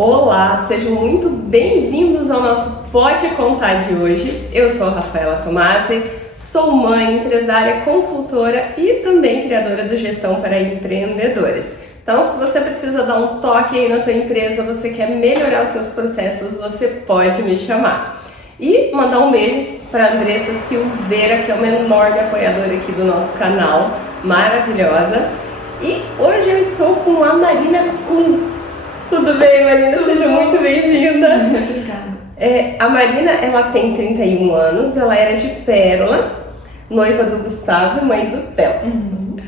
Olá, sejam muito bem-vindos ao nosso Pode Contar de hoje. Eu sou a Rafaela Tomasi, sou mãe, empresária, consultora e também criadora do Gestão para Empreendedores. Então, se você precisa dar um toque aí na tua empresa, você quer melhorar os seus processos, você pode me chamar. E mandar um beijo para Andressa Silveira, que é uma enorme apoiadora aqui do nosso canal, maravilhosa. E hoje eu estou com a Marina Kunz. Tudo bem, Marina? Seja muito bem-vinda. Obrigada. A Marina, ela tem 31 anos, ela era de Pérola, noiva do Gustavo e mãe do Theo.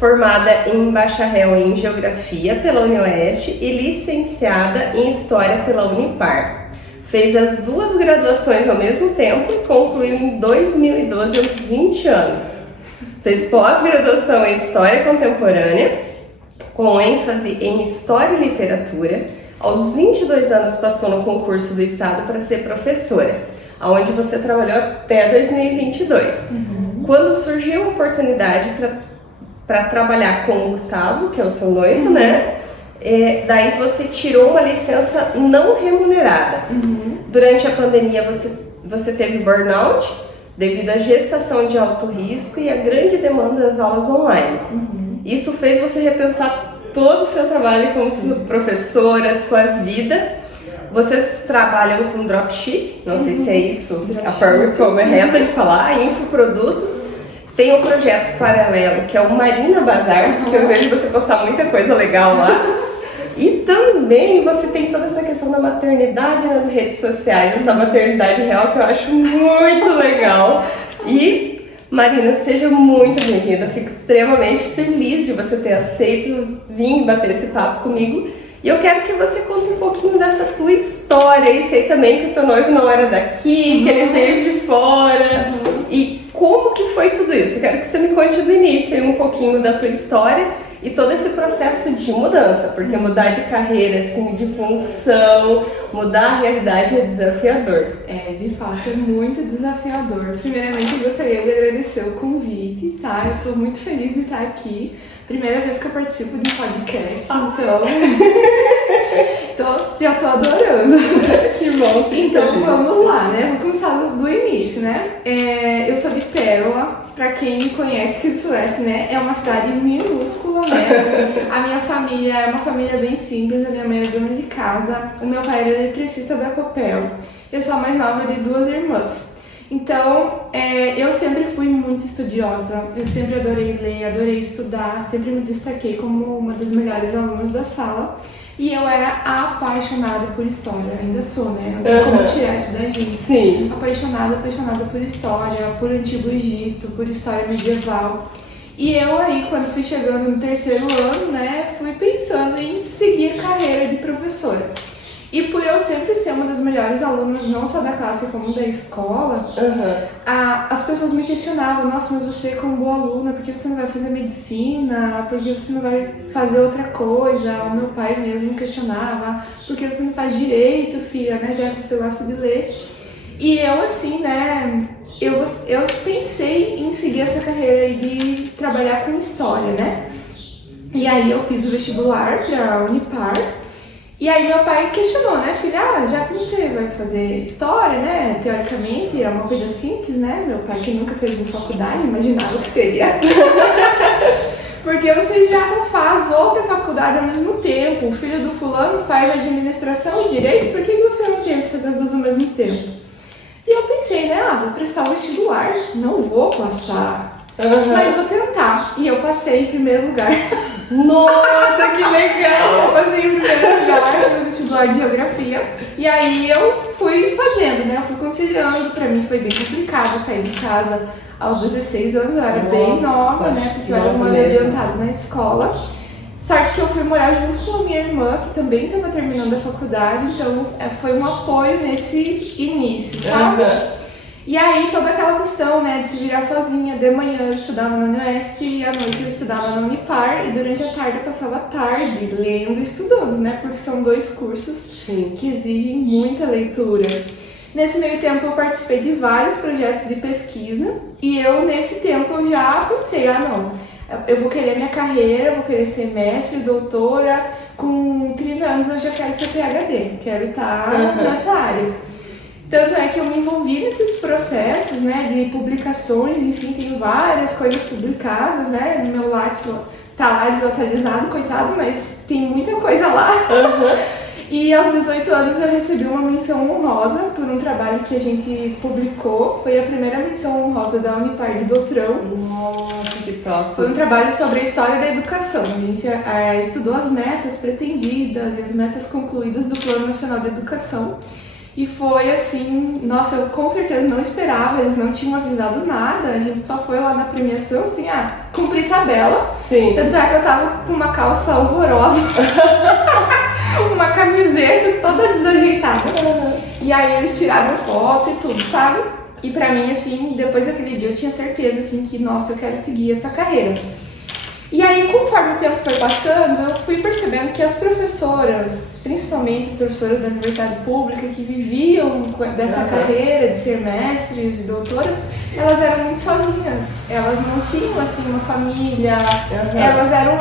Formada em bacharel em Geografia pela UniOeste e licenciada em História pela Unipar. Fez as duas graduações ao mesmo tempo e concluiu em 2012 aos 20 anos. Fez pós-graduação em História Contemporânea, com ênfase em História e Literatura. Aos 22 anos passou no concurso do Estado para ser professora, onde você trabalhou até 2022. Quando surgiu a oportunidade para trabalhar com o Gustavo, que é o seu noivo, né? Daí você tirou uma licença não remunerada. Durante a pandemia você teve burnout devido à gestação de alto risco e à grande demanda das aulas online. Isso fez você repensar todo o seu trabalho como professora, sua vida. Vocês trabalham com dropship, não sei se é isso a forma correta de falar, infoprodutos. Tem um projeto paralelo que é o Marina Bazar, que eu vejo você postar muita coisa legal lá. E também você tem toda essa questão da maternidade nas redes sociais, essa maternidade real que eu acho muito legal. E Marina, seja muito bem-vinda, fico extremamente feliz de você ter aceito vir bater esse papo comigo. E eu quero que você conte um pouquinho dessa tua história. E sei também que o teu noivo não era daqui, que ele veio de fora. E como que foi tudo isso? Eu quero que você me conte do início aí um pouquinho da tua história e todo esse processo de mudança, porque mudar de carreira, assim, de função, mudar a realidade é desafiador. De fato, é muito desafiador. Primeiramente, eu gostaria de agradecer o convite, tá? Eu tô muito feliz de estar aqui. Primeira vez que eu participo de um podcast, então já tô adorando. Que bom. Então vamos lá, né? Vamos começar do início, né? Eu sou de Pérola. Pra quem me conhece aqui do Sudoeste, né? É uma cidade minúscula, né? A minha família é uma família bem simples. A minha mãe era dona de casa. O meu pai era eletricista da Copel. Eu sou a mais nova de duas irmãs. Então, eu sempre fui muito estudiosa. Eu sempre adorei ler, adorei estudar. Sempre me destaquei como uma das melhores alunas da sala. E eu era apaixonada por história, ainda sou, né? Não tem como tirar isso da gente. Sim. Apaixonada por história, por Antigo Egito, por história medieval. E eu aí, quando fui chegando no terceiro ano, né, fui pensando em seguir a carreira de professora. E por eu sempre ser uma das melhores alunas, não só da classe como da escola, as pessoas me questionavam: nossa, mas você como boa aluna, por que você não vai fazer medicina? Por que você não vai fazer outra coisa? O meu pai mesmo questionava: por que você não faz direito, filha, né, já que você gosta de ler? E eu assim, né, eu pensei em seguir essa carreira aí de trabalhar com história, né? E aí eu fiz o vestibular para Unipar. E aí meu pai questionou, né, filha, já que você vai fazer história, né, teoricamente é uma coisa simples, né, meu pai que nunca fez uma faculdade, imaginava que seria. Porque você já não faz outra faculdade ao mesmo tempo, o filho do fulano faz administração e direito, por que você não tenta fazer as duas ao mesmo tempo? E eu pensei, né, vou prestar o vestibular, não vou passar, mas vou tentar. E eu passei em primeiro lugar. Nossa, que legal! Eu passei em primeiro lugar no vestibular de Geografia. E aí eu fui fazendo, né? Eu fui conciliando. Pra mim foi bem complicado sair de casa aos 16 anos. Eu era bem nova, né? Porque eu era um ano adiantado na escola. Sorte que eu fui morar junto com a minha irmã, que também estava terminando a faculdade. Então foi um apoio nesse início, sabe? E aí toda aquela questão, né, de se virar sozinha. De manhã eu estudava na UniOeste e à noite eu estudava na Unipar. E durante a tarde eu passava a tarde lendo e estudando, né, porque são dois cursos que exigem muita leitura. Nesse meio tempo eu participei de vários projetos de pesquisa. E eu nesse tempo eu já pensei, não, eu vou querer minha carreira, vou querer ser mestre, doutora, com 30 anos eu já quero ser PhD, quero estar nessa área. Tanto é que eu me envolvi nesses processos, né, de publicações, enfim, tenho várias coisas publicadas, né, no meu Lattes tá lá desatualizado, coitado, mas tem muita coisa lá. E aos 18 anos eu recebi uma menção honrosa por um trabalho que a gente publicou. Foi a primeira menção honrosa da Unipar de Beltrão. Nossa, que top! Foi um trabalho sobre a história da educação. A gente estudou as metas pretendidas e as metas concluídas do Plano Nacional de Educação. E foi assim, nossa, eu com certeza não esperava, eles não tinham avisado nada, a gente só foi lá na premiação, assim, cumpri tabela. Sim. Tanto é que eu tava com uma calça horrorosa, uma camiseta toda desajeitada. E aí eles tiraram foto e tudo, sabe? E pra mim, assim, depois daquele dia eu tinha certeza, assim, que, nossa, eu quero seguir essa carreira. E aí, conforme o tempo foi passando, eu fui percebendo que as professoras, principalmente as professoras da universidade pública que viviam dessa carreira de ser mestres e doutoras, elas eram muito sozinhas. Elas não tinham, assim, uma família. Elas eram,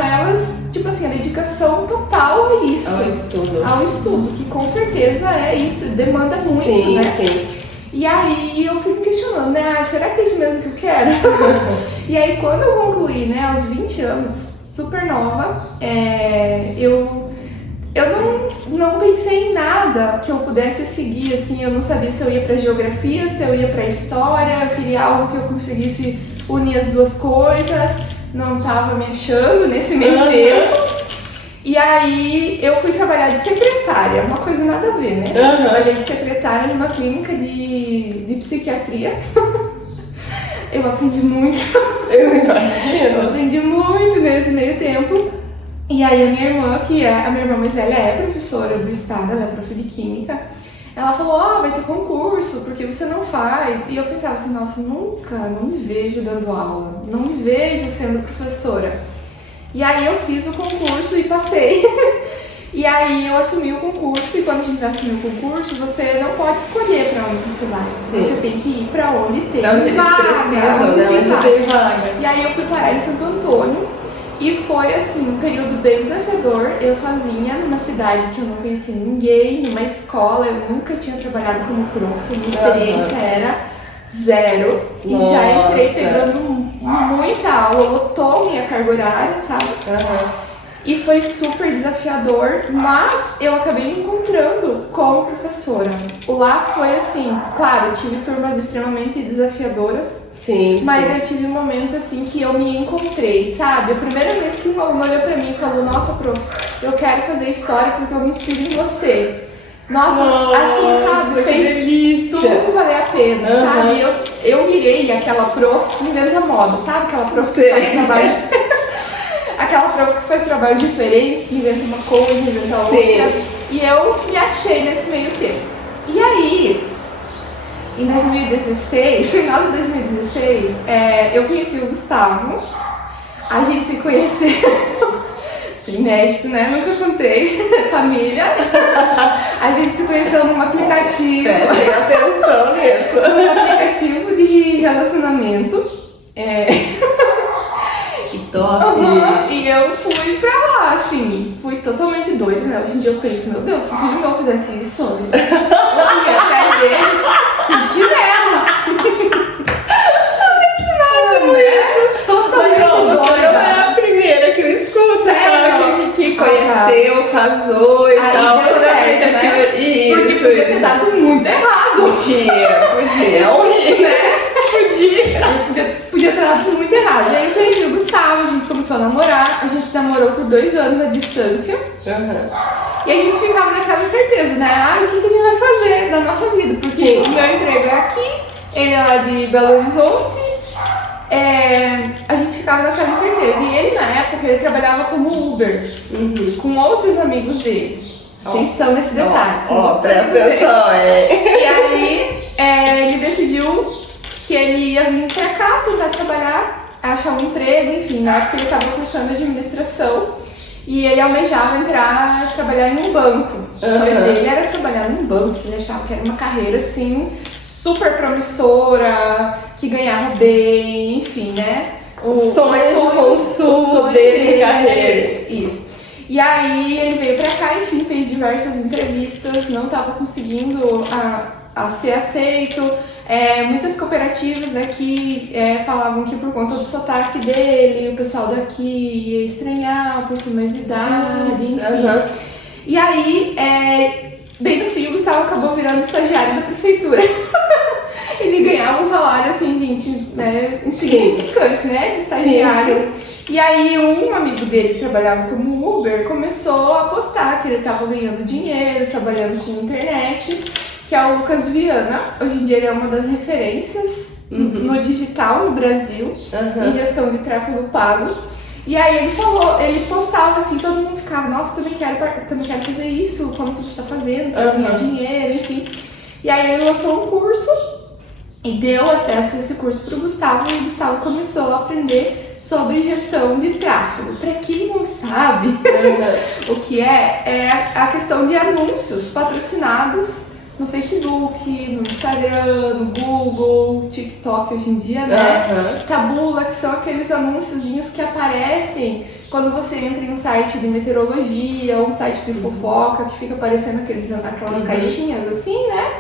tipo assim, a dedicação total a isso. Ao estudo, que com certeza é isso, demanda muito, né? Sim. E aí eu fui me questionando, né? Será que é isso mesmo que eu quero? E aí quando eu concluí, né, aos 20 anos, super nova, eu não pensei em nada que eu pudesse seguir, assim, eu não sabia se eu ia pra geografia, se eu ia pra história, eu queria algo que eu conseguisse unir as duas coisas, não tava me achando nesse meio tempo. E aí eu fui trabalhar de secretária, uma coisa nada a ver, né? Eu trabalhei de secretária numa clínica de psiquiatria. Eu aprendi muito. Eu aprendi muito nesse meio tempo. E aí a minha irmã, a minha irmã mais velha é professora do estado, ela é prof de química. Ela falou, vai ter concurso, porque você não faz? E eu pensava assim, nossa, não me vejo dando aula, não me vejo sendo professora. E aí eu fiz o concurso e passei. E aí eu assumi o concurso, e quando a gente vai assumir o concurso, você não pode escolher pra onde você vai. Sim. Você tem que ir pra onde tem vaga. Onde tem vaga. E aí eu fui parar em Santo Antônio, e foi assim, um período bem desafiador. Eu sozinha, numa cidade que eu não conhecia ninguém, numa escola, eu nunca tinha trabalhado como prof, minha experiência era zero. E já entrei pegando muita aula, lotou minha carga horária, sabe? E foi super desafiador, mas eu acabei me encontrando como professora. Lá foi assim, claro, eu tive turmas extremamente desafiadoras, mas eu tive momentos assim que eu me encontrei, sabe? A primeira vez que um aluno olhou pra mim e falou, nossa, prof, eu quero fazer história porque eu me inspiro em você. Nossa, assim, sabe, fez tudo valer a pena, sabe? Eu virei aquela prof que inventa moda, sabe? Aquela prof que faz trabalho... aquela prof que faz trabalho diferente, que inventa uma coisa, inventa outra. E eu me achei nesse meio tempo. E aí, em 2016, final de 2016, eu conheci o Gustavo. A gente se conheceu... Inédito, né? Nunca contei. Família. A gente se conheceu num aplicativo. Prestem atenção nisso. Num aplicativo de relacionamento. Que top! E eu fui pra lá, assim. Fui totalmente doida, né? Hoje em dia eu penso, meu Deus, se o filho meu fizesse isso, eu ia atrás dele com chinelo. Totalmente doida. Que eu escuto, que conheceu, casou e aí tal. Deu certo, né? Porque podia ter dado muito errado. Podia. É horrível, né? Podia ter dado muito errado. E aí eu conheci o Gustavo, a gente começou a namorar. A gente namorou por 2 anos à distância. E a gente ficava naquela incerteza, né? O que a gente vai fazer da nossa vida? Porque o meu emprego é aqui, ele é lá de Belo Horizonte. A gente ficava naquela incerteza. E ele, na época, ele trabalhava como Uber, com outros amigos dele. Atenção nesse detalhe. Presta atenção, E aí, ele decidiu que ele ia vir pra cá tentar trabalhar, achar um emprego, enfim. Na época, ele estava cursando administração e ele almejava trabalhar em um banco. O sonho dele era trabalhar num banco, ele achava que era uma carreira, assim, super promissora, que ganhava bem, enfim, né? O sonho de consumo dele de carreira. Isso. E aí ele veio pra cá, enfim, fez diversas entrevistas, não estava conseguindo a ser aceito. Muitas cooperativas daqui falavam que por conta do sotaque dele, o pessoal daqui ia estranhar por ser mais de idade, enfim. E aí, bem no fim, o Gustavo acabou virando estagiário da prefeitura. Ele ganhava um salário, assim, gente, né, insignificante, né, de estagiário. Sim. E aí um amigo dele que trabalhava como Uber começou a postar que ele estava ganhando dinheiro, trabalhando com internet, que é o Lucas Viana. Hoje em dia ele é uma das referências no digital no Brasil, em gestão de tráfego pago. E aí ele postava assim, todo mundo ficava, nossa, também quero fazer isso, como que você está fazendo para ganhar dinheiro, enfim. E aí ele lançou um curso e deu acesso a esse curso para o Gustavo, e o Gustavo começou a aprender sobre gestão de tráfego. Para quem não sabe o que é a questão de anúncios patrocinados no Facebook, no Instagram, no Google, TikTok hoje em dia, né? Taboola, que são aqueles anúnciozinhos que aparecem quando você entra em um site de meteorologia ou um site de fofoca, que fica aparecendo aquelas caixinhas assim, né?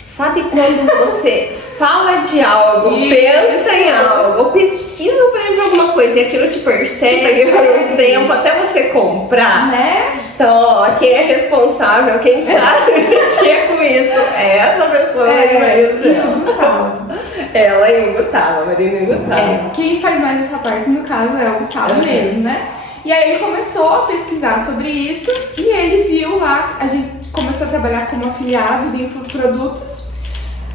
Sabe quando você fala de algo, pensa em algo, ou pesquisa o preço de alguma coisa e aquilo te persegue por um tempo até você comprar? Né? Então, ó, quem é responsável, quem sabe mexer com isso é essa pessoa aí, e o Gustavo. Ela e o Gustavo, a Marina e o Gustavo. Quem faz mais essa parte, no caso, é o Gustavo mesmo, né? E aí ele começou a pesquisar sobre isso e ele viu lá, a gente começou a trabalhar como afiliado de infoprodutos.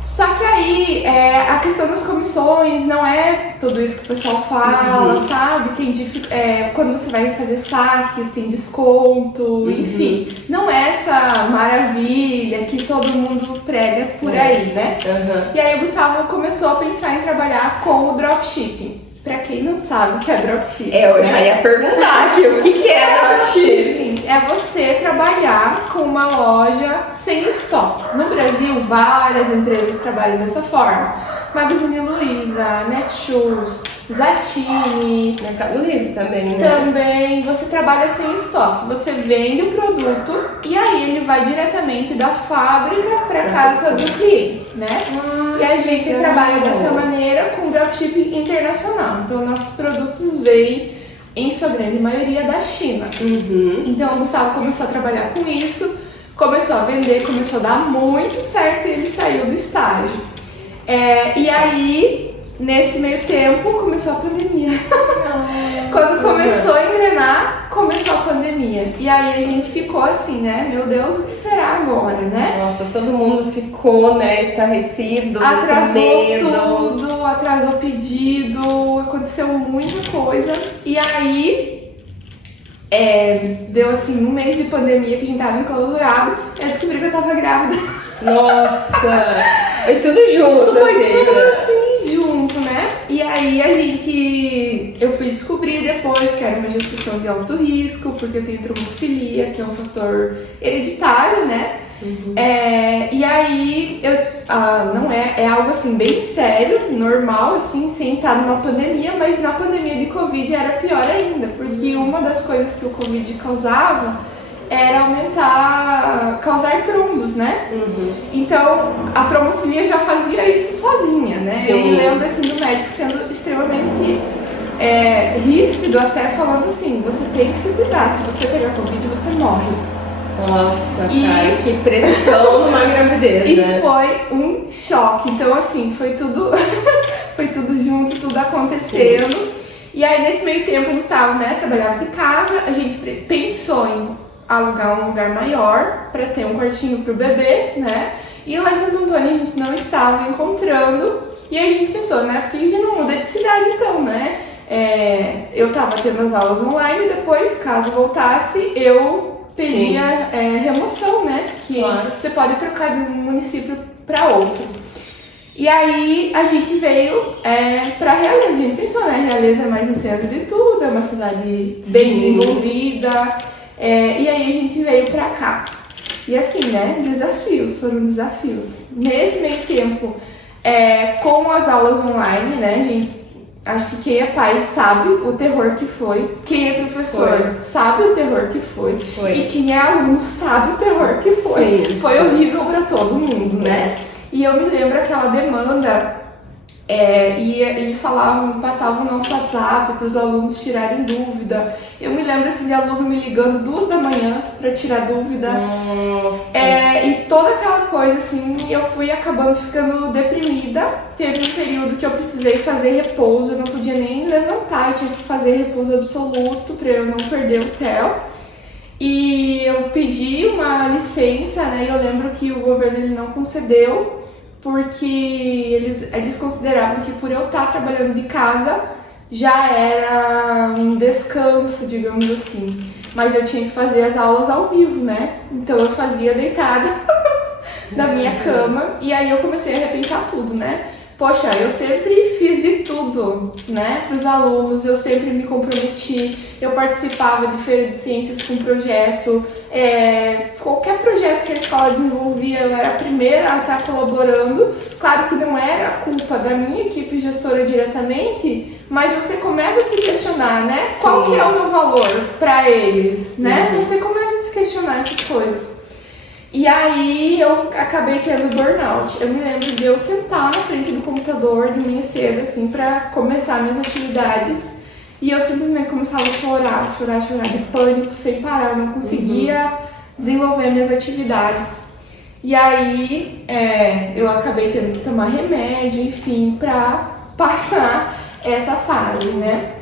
Só que aí a questão das comissões não é tudo isso que o pessoal fala, sabe? Tem quando você vai fazer saques, tem desconto, enfim. Não é essa maravilha que todo mundo prega por aí, né? E aí o Gustavo começou a pensar em trabalhar com o dropshipping. Pra quem não sabe o que é dropshipping. Eu já ia perguntar aqui o que é dropshipping. É você trabalhar com uma loja sem estoque. No Brasil, várias empresas trabalham dessa forma. Magazine Luiza, Netshoes, Zattini. Mercado Livre também, né? Também você trabalha sem estoque. Você vende o produto e aí ele vai diretamente da fábrica para casa do cliente, né? E a gente trabalha dessa maneira com dropshipping internacional. Então, nossos produtos vêm, em sua grande maioria, da China. Então, o Gustavo começou a trabalhar com isso, começou a vender, começou a dar muito certo e ele saiu do estágio. E aí, nesse meio tempo, começou a pandemia. Quando começou a engrenar, começou a pandemia. E aí a gente ficou assim, né? Meu Deus, o que será agora, né? Nossa, todo mundo ficou, né, estarrecido, atrasou tudo, atrasou pedido, aconteceu muita coisa. E aí, deu assim, um mês de pandemia que a gente tava enclausurado, eu descobri que eu tava grávida. Nossa! Foi tudo junto, Foi tudo assim, junto, né? E aí eu fui descobrir depois que era uma gestação de alto risco, porque eu tenho trombofilia, que é um fator hereditário, né? E aí não é algo assim bem sério, normal, assim, sem estar numa pandemia, mas na pandemia de Covid era pior ainda, porque uma das coisas que o Covid causava era causar trombos, né? Então, a trombofilia já fazia isso sozinha, né? Sim. Eu me lembro, assim, do médico sendo extremamente ríspido, até falando assim, você tem que se cuidar, se você pegar Covid, você morre. Nossa, cara, que pressão numa gravidez, né? E foi um choque, então, assim, foi tudo junto, tudo acontecendo. Sim. E aí, nesse meio tempo, o Gustavo, né, trabalhava de casa, a gente pensou em alugar um lugar maior para ter um quartinho pro bebê, né? E lá em Santo Antônio a gente não estava encontrando. E aí a gente pensou, né? Porque a gente não muda de cidade então, né? Eu tava tendo as aulas online e depois, caso voltasse, eu pedia remoção, né? Que você pode trocar de um município para outro. E aí a gente veio pra Realeza. A gente pensou, né? Realeza é mais no centro de tudo, é uma cidade bem desenvolvida. E aí a gente veio pra cá. E assim, né, foram desafios. Nesse meio tempo, com as aulas online, né, acho que quem é pai sabe o terror que foi, quem é professor sabe o terror que foi, e quem é aluno sabe o terror que foi. Sim. Foi horrível para todo mundo, né? E eu me lembro aquela demanda, e eles passavam o nosso WhatsApp para os alunos tirarem dúvida. Eu me lembro assim de aluno me ligando 2 da manhã para tirar dúvida. Nossa. E toda aquela coisa assim, eu fui acabando ficando deprimida. Teve um período que eu precisei fazer repouso, eu não podia nem levantar, eu tinha que fazer repouso absoluto para eu não perder o TEL. E eu pedi uma licença, né? E eu lembro que o governo ele não concedeu, porque eles consideravam que por eu estar trabalhando de casa já era um descanso, digamos assim. Mas eu tinha que fazer as aulas ao vivo, né? Então eu fazia deitada na minha cama, e aí eu comecei a repensar tudo, né? Poxa, eu sempre fiz de tudo, né, para os alunos, eu sempre me comprometi, eu participava de feira de ciências com projeto, qualquer projeto que a escola desenvolvia, eu era a primeira a estar colaborando. Claro que não era culpa da minha equipe gestora diretamente, mas você começa a se questionar, né, qual que é o meu valor para eles, né, você começa a se questionar essas coisas. E aí eu acabei tendo burnout. Eu me lembro de eu sentar na frente do computador de manhã cedo, assim, pra começar minhas atividades. E eu simplesmente começava a chorar de pânico, sem parar. Eu não conseguia desenvolver minhas atividades. E aí eu acabei tendo que tomar remédio, enfim, pra passar essa fase, né?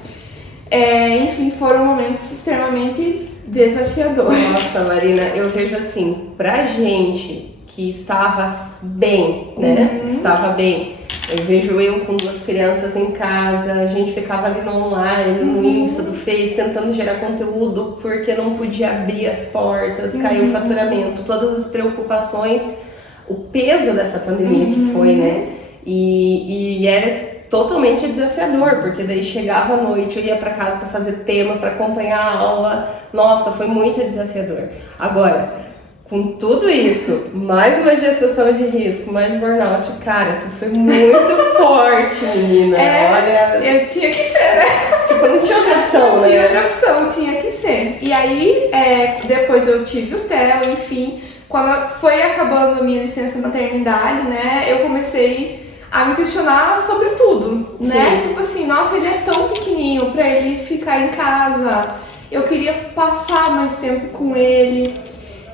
Enfim, foram momentos extremamente desafiador. Nossa, Marina, eu vejo assim, pra gente que estava bem, né? Estava bem. Eu vejo eu com 2 crianças em casa, a gente ficava ali no online, no Insta, do Face, tentando gerar conteúdo porque não podia abrir as portas, caiu o faturamento, todas as preocupações, o peso dessa pandemia que foi, né? E era totalmente desafiador, porque daí chegava à noite, eu ia para casa para fazer tema, para acompanhar a aula. Nossa, foi muito desafiador. Agora, com tudo isso, mais uma gestação de risco, mais burnout, cara, tu foi muito forte, menina. Olha, eu tinha que ser, né? Tipo, não tinha outra opção, não né? tinha outra opção, tinha que ser. E aí, depois eu tive o TEL, enfim, quando foi acabando a minha licença maternidade, né, eu comecei a me questionar sobre tudo, né? Tipo assim, nossa, ele é tão pequenininho pra ele ficar em casa, eu queria passar mais tempo com ele.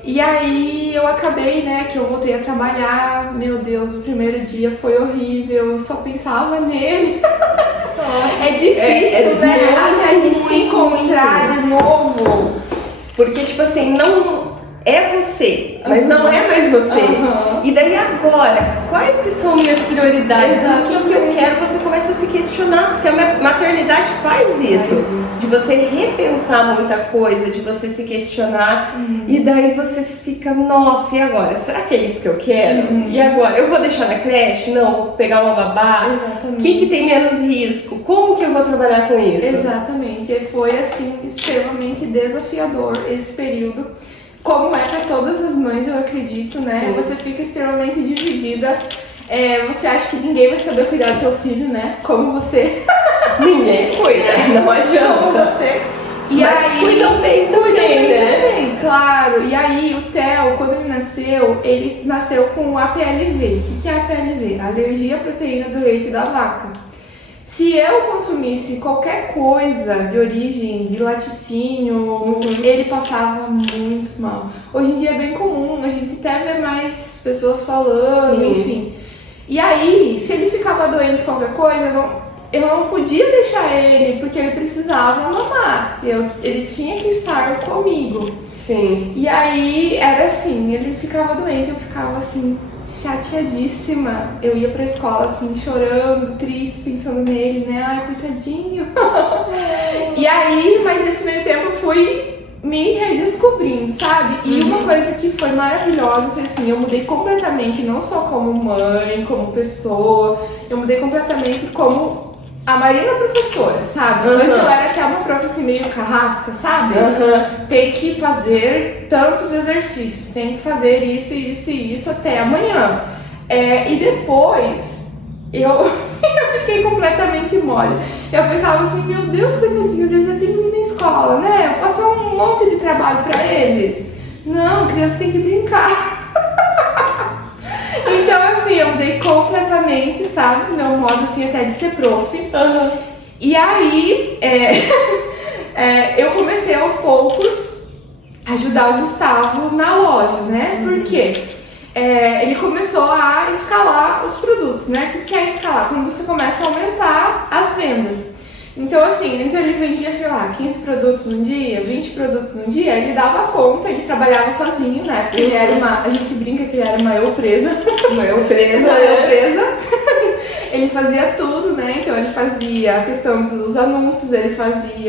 E aí eu acabei, né, que eu voltei a trabalhar. Meu Deus, o primeiro dia foi horrível, eu só pensava nele. É difícil, né? Até a gente se encontrar de novo. Porque, tipo assim, não é você, mas não é mais você. E daí agora, quais que são minhas prioridades? O que eu quero? Você começa a se questionar, porque a maternidade faz isso. De você repensar muita coisa, de você se questionar. E daí você fica, nossa, e agora? Será que é isso que eu quero? E agora? Eu vou deixar na creche? Não, vou pegar uma babá? Exatamente. Que tem menos risco? Como que eu vou trabalhar com isso? Exatamente. E foi, assim, extremamente desafiador esse período. Como é para todas as mães, eu acredito, né? Sim. Você fica extremamente dividida. Você acha que ninguém vai saber cuidar do teu filho, né? Como você. Ninguém cuida, não adianta. Como você. E mas aí, cuidam bem também, né? Também, claro. E aí, o Theo, quando ele nasceu com APLV. O que é APLV? Alergia à proteína do leite da vaca. Se eu consumisse qualquer coisa de origem de laticínio, ele passava muito mal. Hoje em dia é bem comum, a gente até vê mais pessoas falando, enfim. E aí, se ele ficava doente com qualquer coisa, eu não podia deixar ele, porque ele precisava mamar. Ele tinha que estar comigo. Sim. E aí, era assim, ele ficava doente, eu ficava assim, chateadíssima. Eu ia pra escola assim, chorando, triste, pensando nele, né? Ai, coitadinho. E aí, mas nesse meio tempo eu fui me redescobrindo, sabe? E uma coisa que foi maravilhosa foi assim, eu mudei completamente, não só como mãe, como pessoa, eu mudei completamente como a Marina professora, sabe? Antes eu era até uma prof assim, meio carrasca, sabe? Tem que fazer tantos exercícios, tem que fazer isso, isso e isso até amanhã. E depois eu fiquei completamente mole. Eu pensava assim, meu Deus, coitadinhos, eles já têm menina na escola, né? Eu passar um monte de trabalho pra eles. Não, criança tem que brincar. Então, assim, eu mudei completamente, sabe? Meu modo, assim, até de ser prof. Uhum. E aí, eu comecei aos poucos a ajudar o Gustavo na loja, né? Por quê? Ele começou a escalar os produtos, né? O que é escalar? Quando você começa a aumentar as vendas. Então, assim, antes ele vendia, sei lá, 15 produtos num dia, 20 produtos num dia, ele dava conta, ele trabalhava sozinho, né? Porque ele era a gente brinca que ele era uma eu presa. Uma eu presa. Ele fazia tudo, né? Então ele fazia a questão dos anúncios, ele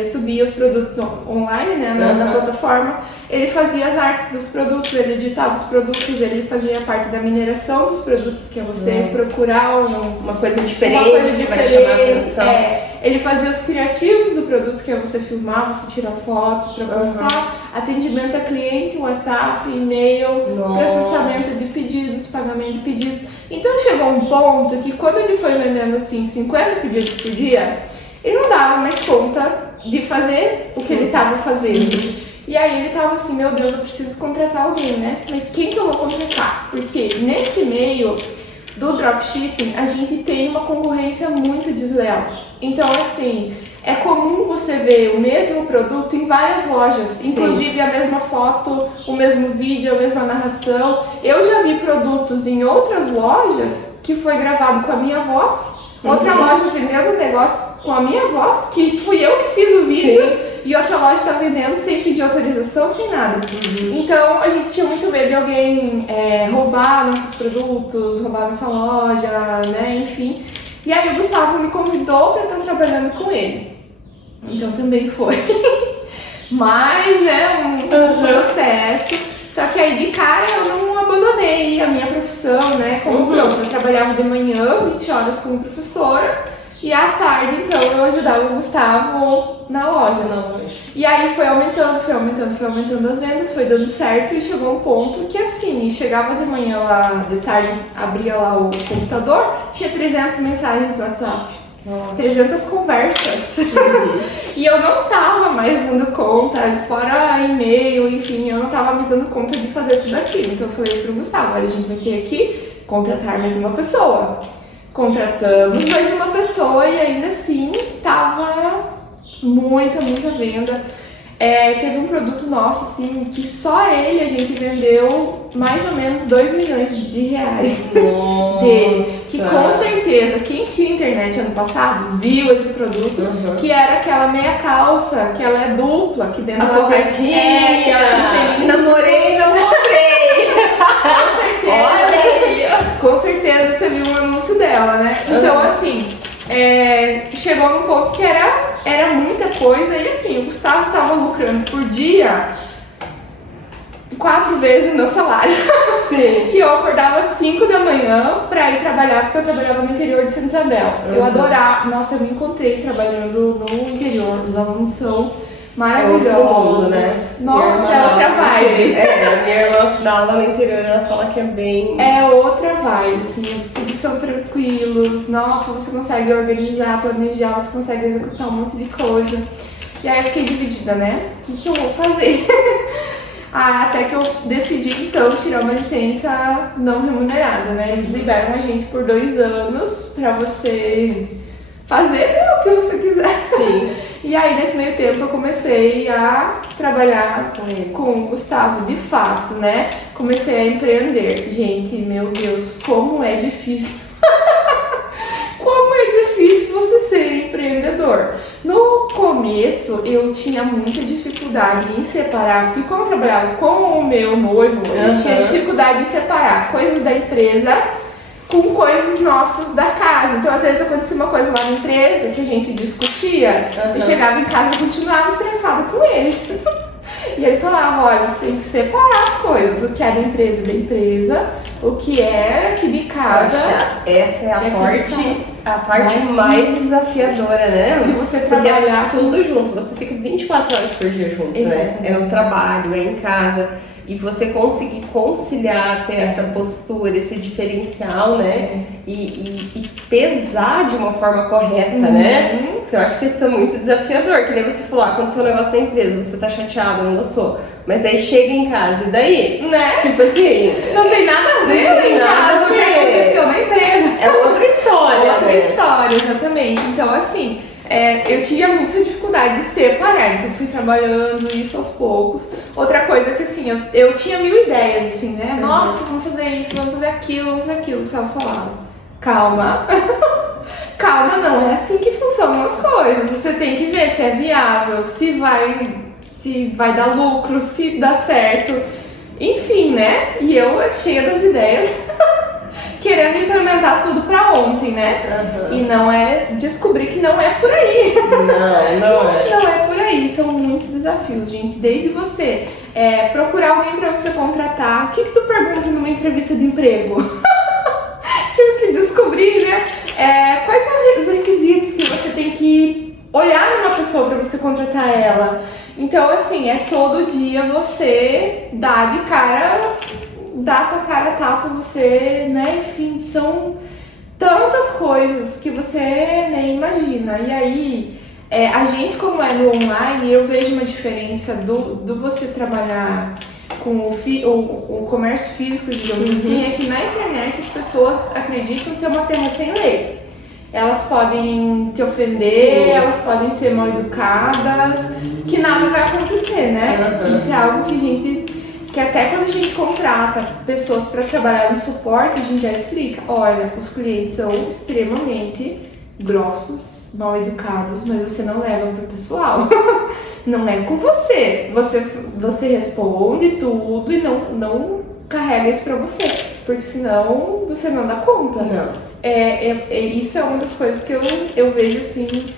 subia os produtos online, né? Na plataforma, ele fazia as artes dos produtos, ele editava os produtos, ele fazia a parte da mineração dos produtos, que é você procurar uma coisa diferente, que vai chamar a atenção. Ele fazia os criativos do produto, que é você filmar, você tirar foto para postar, atendimento a cliente, WhatsApp, e-mail, processamento de pedidos, pagamento de pedidos. Então chegou um ponto que quando ele foi vendendo assim 50 pedidos por dia, ele não dava mais conta de fazer o que ele estava fazendo. E aí ele tava assim, meu Deus, eu preciso contratar alguém, né? Mas quem que eu vou contratar? Porque nesse meio do dropshipping, a gente tem uma concorrência muito desleal. Então, assim, é comum você ver o mesmo produto em várias lojas, inclusive a mesma foto, o mesmo vídeo, a mesma narração. Eu já vi produtos em outras lojas que foi gravado com a minha voz, outra loja vendendo o negócio com a minha voz, que fui eu que fiz o vídeo, e outra loja está vendendo sem pedir autorização, sem nada. Então, a gente tinha muito medo de alguém roubar nossos produtos, roubar nossa loja, né, enfim. E aí o Gustavo me convidou para estar trabalhando com ele. Então também foi mais, né, um processo. Só que aí de cara eu não abandonei a minha profissão, né, como prof. Eu trabalhava de manhã, 20 horas como professora, e à tarde então eu ajudava o Gustavo na loja. E aí foi aumentando as vendas, foi dando certo e chegou um ponto que assim, chegava de manhã lá, de tarde, abria lá o computador, tinha 300 mensagens no WhatsApp. 300 conversas. E eu não tava mais dando conta, fora e-mail, enfim, eu não tava mais dando conta de fazer tudo aquilo. Então eu falei pro Gustavo, olha, a gente vai ter que contratar mais uma pessoa. Contratamos mais uma pessoa e ainda assim tava muita venda. Teve um produto nosso, assim, que só ele a gente vendeu mais ou menos 2 milhões de reais dele. Que com certeza, quem tinha internet ano passado viu esse produto, que era aquela meia calça, que ela é dupla, que dentro dela tem namorei, não comprei. Com certeza. Olha aí. Com certeza você viu um anúncio dela, né? Então, assim, chegou num ponto que era muita coisa e assim, o Gustavo tava lucrando por dia 4 vezes o meu salário. Sim. E eu acordava às 5 da manhã pra ir trabalhar, porque eu trabalhava no interior de Santa Isabel. Eu adorava, nossa, eu me encontrei trabalhando no interior, os alunos são maravilhosos. É outro mundo, né? Nossa, é outra vibe. A minha irmã dá aula no interior, ela fala que é bem... É outra vibe, assim, tudo são tranquilos, nossa, você consegue organizar, planejar, você consegue executar um monte de coisa. E aí eu fiquei dividida, né? O que eu vou fazer? Até que eu decidi, então, tirar uma licença não remunerada, né? Eles liberam a gente por 2 anos pra você fazer, né, o que você quiser. Sim. E aí, nesse meio tempo, eu comecei a trabalhar com o Gustavo, de fato, né? Comecei a empreender. Gente, meu Deus, como é difícil. Como é difícil você ser empreendedor. No começo, eu tinha muita dificuldade em separar, porque como eu trabalhava com o meu noivo, eu tinha dificuldade em separar coisas da empresa com coisas nossas da casa. Então, às vezes, acontecia uma coisa lá na empresa que a gente discutia, eu chegava em casa e continuava estressada com ele. E ele falava, olha, você tem que separar as coisas, o que é da empresa, o que é aqui de casa. Essa é a parte mais desafiadora, né? E você trabalhar tudo junto, você fica 24 horas por dia junto, né? É no trabalho, é em casa. e você conseguir conciliar, ter essa postura, esse diferencial, né? E pesar de uma forma correta, né? Porque eu acho que isso é muito desafiador, que nem você falou, aconteceu um negócio na empresa, você tá chateado, não gostou, mas daí chega em casa, e daí? Né? Tipo assim, Não tem nada a ver em casa o que aconteceu na empresa. é outra história. Outra história, exatamente. Então, assim, eu tinha muita dificuldade de separar, então fui trabalhando isso aos poucos. Outra coisa que, assim, eu tinha mil ideias, assim, né? Nossa, vamos fazer isso, vamos fazer aquilo, que você falava. Calma. Calma, não é assim que funcionam as coisas. Você tem que ver se é viável, se vai dar lucro, se dá certo. Enfim, né? E eu cheia das ideias, querendo implementar tudo pra ontem, né? E não descobrir que não é por aí. Não é. Não é por aí, são muitos desafios, gente. Desde você procurar alguém pra você contratar. O que tu pergunta numa entrevista de emprego? Tive que descobrir, né? Quais são os requisitos que você tem que olhar numa pessoa pra você contratar ela. Então, assim, todo dia você dá a tua cara a tapa, você, né? Enfim, são tantas coisas que você nem imagina. E aí, a gente, como é no online, eu vejo uma diferença do você trabalhar com o comércio físico, digamos assim, é que na internet as pessoas acreditam ser uma terra sem lei. Elas podem te ofender, elas podem ser mal educadas, que nada vai acontecer, né? Isso é algo que até quando a gente contrata pessoas para trabalhar no suporte, a gente já explica. Olha, os clientes são extremamente grossos, mal educados, mas você não leva pro pessoal. Não é com você. Você responde tudo e não carrega isso pra você, porque senão você não dá conta. Não. Isso é uma das coisas que eu vejo assim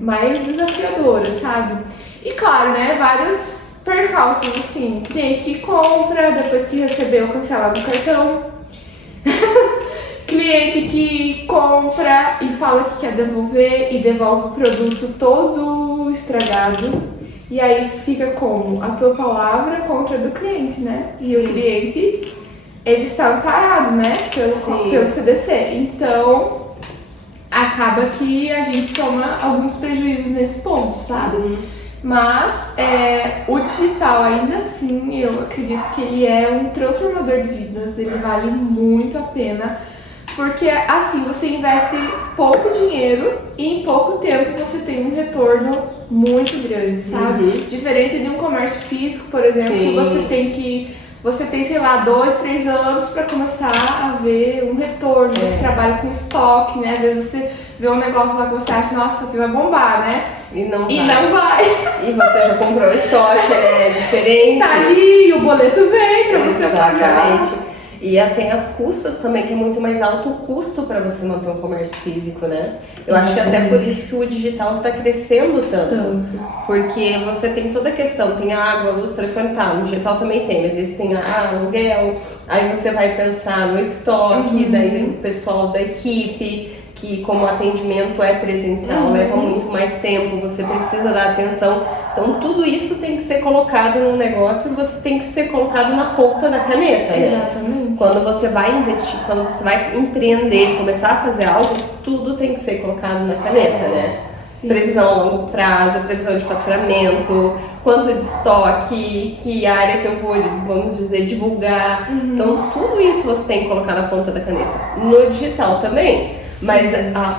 mais desafiadoras, sabe? E claro, né, vários percalços assim, cliente que compra, depois que recebeu cancelado o cartão, cliente que compra e fala que quer devolver e devolve o produto todo estragado. E aí fica como? A tua palavra contra a do cliente, né? E o cliente, ele está amparado, né? Pelo CDC. Então, acaba que a gente toma alguns prejuízos nesse ponto, sabe? Mas o digital, ainda assim, eu acredito que ele é um transformador de vidas. Ele vale muito a pena. Porque assim, você investe pouco dinheiro e em pouco tempo você tem um retorno muito grande, sabe? Diferente de um comércio físico, por exemplo, que você tem, sei lá, 2, 3 anos para começar a ver um retorno. Você trabalha com estoque, né? Às vezes você vê um negócio lá que você acha, nossa, isso aqui vai bombar, né? E não vai. E você já comprou o estoque, é diferente. Tá ali, o boleto vem pra você pagar. E tem as custas também, que é muito mais alto o custo para você manter um comércio físico, né? Eu acho que até por isso que o digital está crescendo tanto. Porque você tem toda a questão, tem a água, a luz, telefone, no digital também tem, mas esse tem aluguel, aí você vai pensar no estoque, daí o pessoal da equipe, que como o atendimento é presencial, leva muito mais tempo, você precisa dar atenção. Então tudo isso tem que ser colocado num negócio e você tem que ser colocado na ponta da caneta, né? Exatamente. Quando você vai investir, quando você vai empreender, começar a fazer algo, tudo tem que ser colocado na caneta, né? Sim. Previsão a longo prazo, previsão de faturamento, quanto de estoque, que área que eu vou, vamos dizer, divulgar. Então tudo isso você tem que colocar na ponta da caneta. No digital também. Mas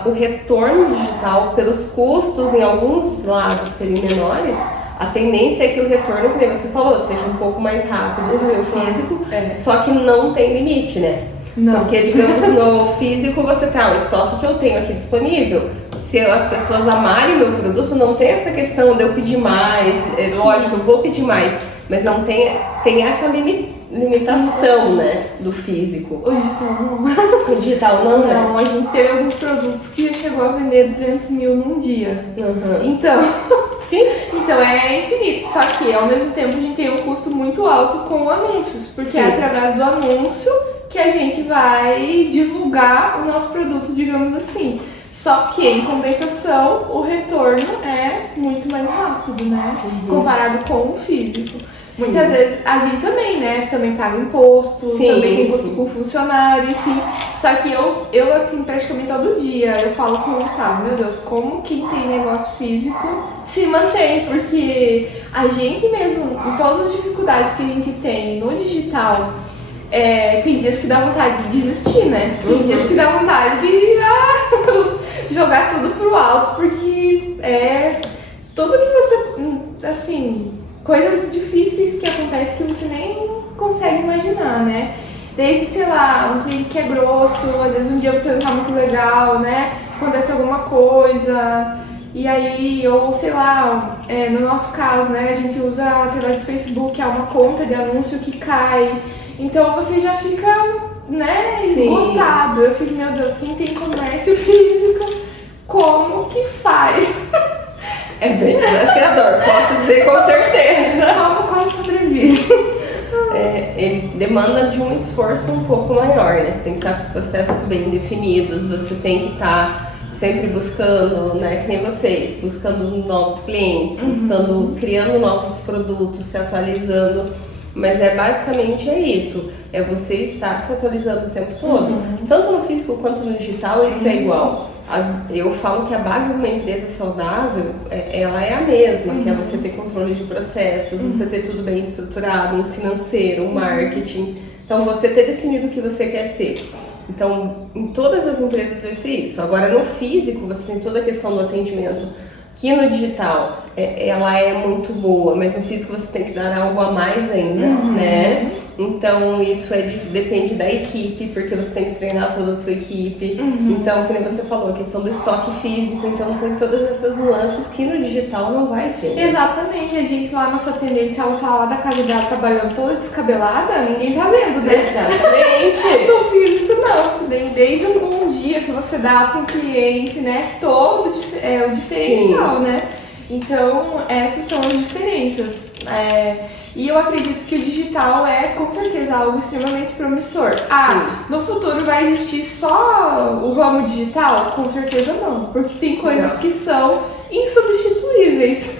o retorno digital, pelos custos em alguns lados serem menores, a tendência é que o retorno, como você falou, seja um pouco mais rápido do que o físico, só que não tem limite, né? Não. Porque, digamos, no físico você o estoque que eu tenho aqui disponível. Se as pessoas amarem meu produto, não tem essa questão de eu pedir mais. Lógico, eu vou pedir mais, mas não tem essa limitação, né, do físico. O digital não. O digital não, né? Não, a gente teve alguns produtos que chegou a vender 200 mil num dia. Então, então é infinito. Só que, ao mesmo tempo, a gente tem um custo muito alto com anúncios. Porque é através do anúncio que a gente vai divulgar o nosso produto, digamos assim. Só que, em compensação, o retorno é muito mais rápido, né? Comparado com o físico. Muitas vezes a gente também, né? Também paga imposto, também tem custo com funcionário, enfim. Só que eu assim, praticamente todo dia, eu falo com o Gustavo, meu Deus, como quem tem negócio físico se mantém? Porque a gente mesmo, em todas as dificuldades que a gente tem no digital, tem dias que dá vontade de desistir, né? Tem dias que dá vontade de jogar tudo pro alto, porque tudo que você, assim, coisas difíceis que acontecem que você nem consegue imaginar, né? Desde, sei lá, um cliente que é grosso, às vezes um dia você não tá muito legal, né? Acontece alguma coisa, e aí, ou sei lá, no nosso caso, né? A gente usa através do Facebook, uma conta de anúncio que cai, então você já fica, né, esgotado. Eu fico, meu Deus, quem tem comércio físico, como que faz? É bem desafiador, posso dizer com certeza. Como sobrevive? Ele demanda de um esforço um pouco maior, né? Você tem que estar com os processos bem definidos, você tem que estar sempre buscando, né? Que nem vocês, buscando novos clientes, criando novos produtos, se atualizando. Mas basicamente isso, você estar se atualizando o tempo todo. Tanto no físico quanto no digital, isso é igual. Eu falo que a base de uma empresa saudável, ela é a mesma, que é você ter controle de processos, você ter tudo bem estruturado, um financeiro, um marketing. Então, você ter definido o que você quer ser. Então, em todas as empresas vai ser isso. Agora, no físico, você tem toda a questão do atendimento, que no digital ela é muito boa, mas no físico você tem que dar algo a mais ainda, né? Então isso depende da equipe, porque você tem que treinar toda a tua equipe. Então, como você falou, a questão do estoque físico, então tem todas essas nuances que no digital não vai ter. Exatamente, a gente lá, nossa atendente, se ela está lá da casa dela trabalhando toda descabelada, ninguém tá vendo, né? Exatamente. No físico não, você tem desde um bom dia que você dá para um cliente, né? Todo o diferencial, né? Então, essas são as diferenças. E eu acredito que o digital com certeza algo extremamente promissor. No futuro vai existir só o ramo digital? Com certeza não, porque tem coisas que são insubstituíveis.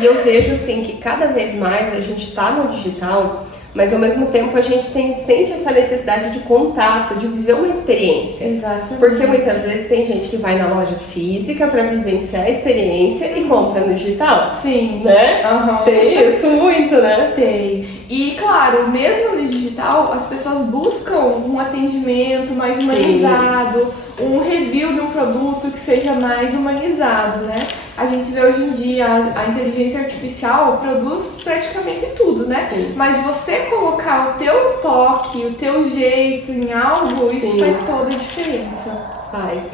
E eu vejo assim que cada vez mais a gente está no digital, mas ao mesmo tempo a gente sente essa necessidade de contato, de viver uma experiência. Exatamente. Porque muitas vezes tem gente que vai na loja física para vivenciar a experiência e compra no digital. Sim. Né? Tem isso muito, né? Tem. E claro, mesmo no digital, as pessoas buscam um atendimento mais humanizado, um review de um produto que seja mais humanizado, né? A gente vê hoje em dia a inteligência artificial produz praticamente tudo, né? Sim. Mas você colocar o teu toque, o teu jeito em algo, isso faz toda a diferença. Faz,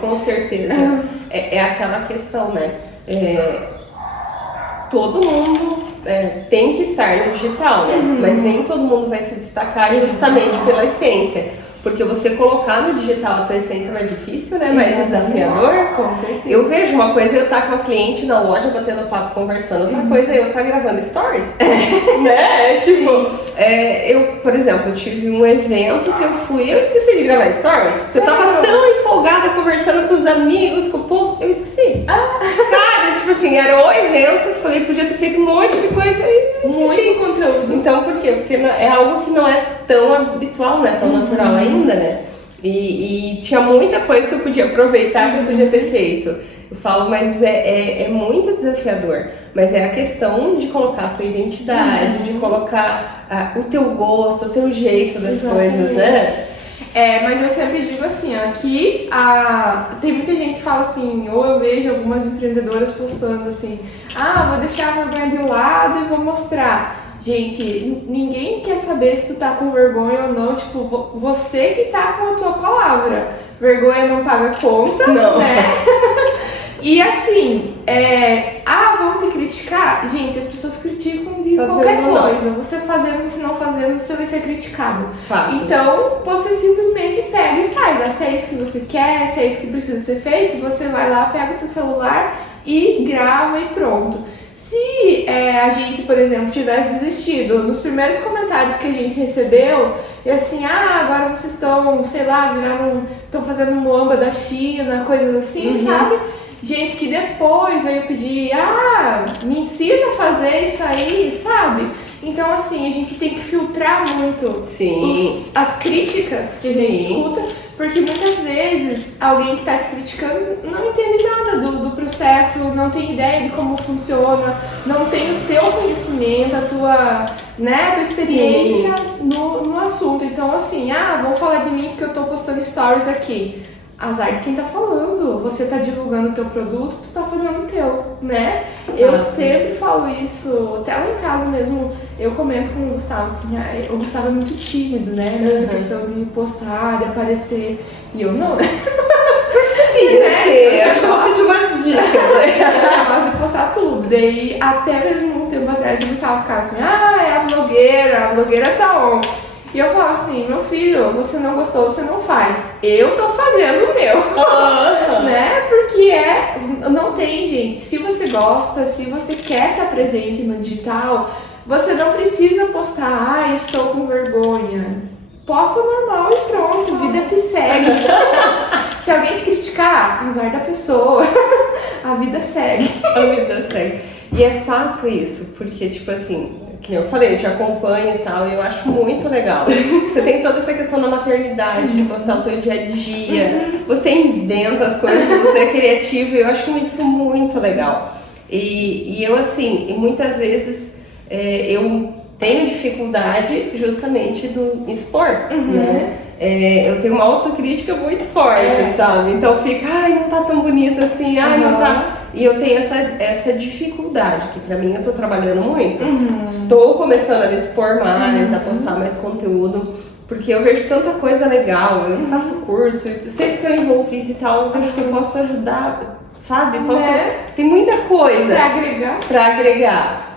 com certeza. É aquela questão, né? Todo mundo tem que estar no digital, né? Mas nem todo mundo vai se destacar justamente pela essência. Porque você colocar no digital a tua essência é mais difícil, né? Mais desafiador. Com certeza. Eu vejo uma coisa eu estar com a cliente na loja batendo papo, conversando. Outra coisa é eu estar gravando stories. Né? Tipo, por exemplo, eu tive um evento que eu fui, eu esqueci de gravar stories. Eu tava tão empolgada conversando com os amigos, com o povo, eu esqueci. Cara, tipo assim, era o evento, falei, podia ter feito um monte de coisa e eu esqueci. Muito conteúdo. Então, por quê? Porque é algo que não é tão habitual, não é tão natural ainda, né? E tinha muita coisa que eu podia aproveitar, que eu podia ter feito. Eu falo, mas é muito desafiador. Mas é a questão de colocar a tua identidade, de colocar o teu gosto, o teu jeito das coisas, né? Mas eu sempre digo assim, aqui tem muita gente que fala assim, ou eu vejo algumas empreendedoras postando assim, vou deixar a vergonha de lado e vou mostrar. Gente, ninguém quer saber se tu tá com vergonha ou não, tipo, você que tá com a tua palavra. Vergonha não paga conta, não. Né? E assim, vão te criticar? Gente, as pessoas criticam de qualquer coisa. Você fazendo, se não fazendo, você vai ser criticado. Fato. Então, você simplesmente pega e faz. Se é isso que você quer, se é isso que precisa ser feito, você vai lá, pega o teu celular e grava e pronto. Se a gente, por exemplo, tivesse desistido nos primeiros comentários que a gente recebeu, e assim, agora vocês estão, sei lá, estão fazendo muamba da China, coisas assim, sabe? Gente que depois eu pedi, me ensina a fazer isso aí, sabe? Então, assim, a gente tem que filtrar muito Sim. as críticas que a gente Sim. escuta, porque muitas vezes alguém que está te criticando não entende nada do processo, não tem ideia de como funciona, não tem o teu conhecimento, a tua experiência no assunto. Então, assim, vão falar de mim porque eu tô postando stories aqui. Azar de quem tá falando, você tá divulgando o teu produto, tu tá fazendo o teu, né? Eu sempre falo isso, até lá em casa mesmo, eu comento com o Gustavo, assim, o Gustavo é muito tímido, né? Nessa questão de postar, de aparecer, e eu não, né? Percebi, né? Acho que eu vou pedir umas dicas, né? Eu já gosto de postar tudo, daí até mesmo um tempo atrás o Gustavo ficava assim, é a blogueira tá on. E eu falo assim, meu filho, você não gostou, você não faz. Eu tô fazendo o meu. Né? Porque não tem, gente. Se você gosta, se você quer estar presente no digital, você não precisa postar, estou com vergonha. Posta normal e pronto, vida que segue. Se alguém te criticar, azar da pessoa. A vida segue. A vida segue. E é fato isso, porque, tipo assim, que eu falei, eu te acompanho e tal, e eu acho muito legal. Você tem toda essa questão da maternidade, de postar o teu dia a dia, você inventa as coisas, você é criativo, e eu acho isso muito legal. E eu, assim, muitas vezes eu tenho dificuldade justamente do expor, né? Eu tenho uma autocrítica muito forte, sabe? Então fica, não tá tão bonito assim, não tá... E eu tenho essa dificuldade, que pra mim eu tô trabalhando muito. Estou começando a me expor mais, a postar mais conteúdo, porque eu vejo tanta coisa legal, eu faço curso, sempre tô envolvida e tal, eu acho que eu posso ajudar, sabe? Tem muita coisa pra agregar.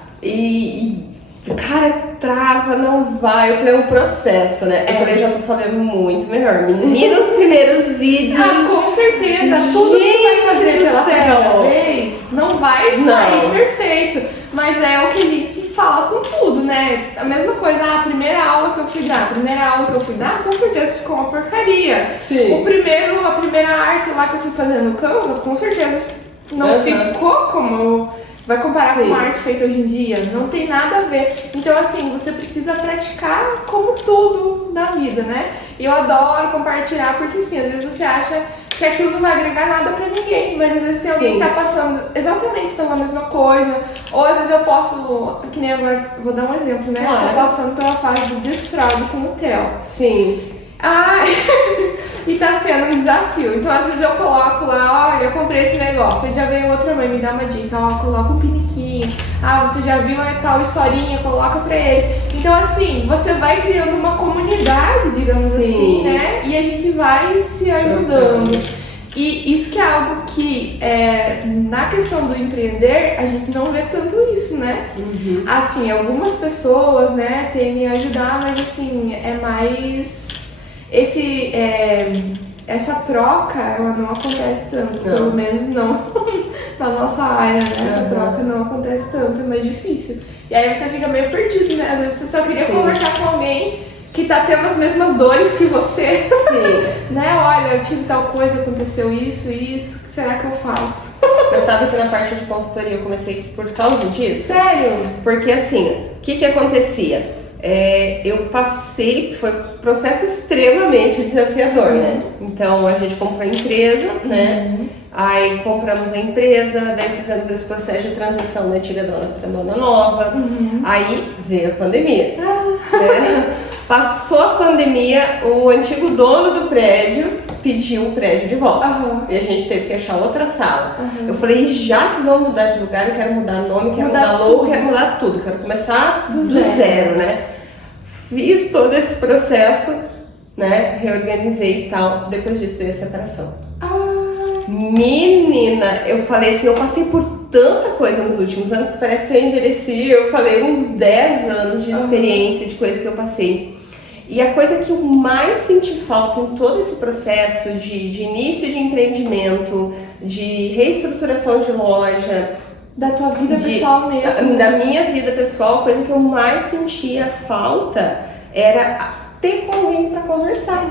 Cara, trava, não vai. Eu falei, é um processo, né? Eu falei, já tô falando muito melhor. Menina, os primeiros vídeos. Com certeza. Tudo que vai fazer pela primeira vez não vai sair perfeito. Mas é o que a gente fala com tudo, né? A mesma coisa, a primeira aula que eu fui dar, com certeza ficou uma porcaria. Sim. A primeira arte lá que eu fui fazer no Canva, com certeza não ficou como... Vai comparar com uma arte feita hoje em dia? Não tem nada a ver. Então, assim, você precisa praticar como tudo na vida, né? Eu adoro compartilhar, porque, assim, às vezes você acha que aquilo não vai agregar nada pra ninguém, mas às vezes tem alguém que tá passando exatamente pela mesma coisa, ou às vezes eu posso, que nem agora, vou dar um exemplo, né? Tô passando pela fase do desfraude com o Theo. Sim. E tá sendo um desafio. Então, às vezes eu coloco lá, olha, eu comprei esse negócio. Aí já veio outra mãe me dá uma dica, coloca um piniquinho. Você já viu a tal historinha, coloca pra ele. Então, assim, você vai criando uma comunidade, digamos assim, né? E a gente vai se ajudando. E isso que é algo que, na questão do empreender, a gente não vê tanto isso, né? Assim, algumas pessoas, né, tendem a ajudar, mas assim, é mais... Essa troca, ela não acontece tanto, pelo menos não na nossa área, né? Essa troca não acontece tanto, é mais difícil. E aí você fica meio perdido, né? Às vezes você só queria conversar com alguém que tá tendo as mesmas dores que você. Né? Olha, eu tive tal coisa, aconteceu isso, o que será que eu faço? Eu sabe que na parte de consultoria eu comecei por causa disso. Sério? Porque assim, o que acontecia? Eu passei, foi um processo extremamente desafiador, né? Então a gente comprou a empresa, né? Aí compramos a empresa, daí fizemos esse processo de transição da antiga dona para dona nova. Aí veio a pandemia. Né? Passou a pandemia, o antigo dono do prédio pediu o prédio de volta. E a gente teve que achar outra sala. Eu falei, já que vamos mudar de lugar, eu quero mudar nome, quero mudar logo, quero mudar tudo. Quero começar do zero, né? Fiz todo esse processo, né? Reorganizei e tal. Depois disso veio a separação. Menina, eu falei assim, eu passei por tanta coisa nos últimos anos que parece que eu envelheci. Eu falei uns 10 anos de experiência, de coisa que eu passei. E a coisa que eu mais senti falta em todo esse processo de início de empreendimento, de reestruturação de loja... Da tua vida pessoal mesmo. Da minha vida pessoal, a coisa que eu mais sentia falta era ter com alguém para conversar.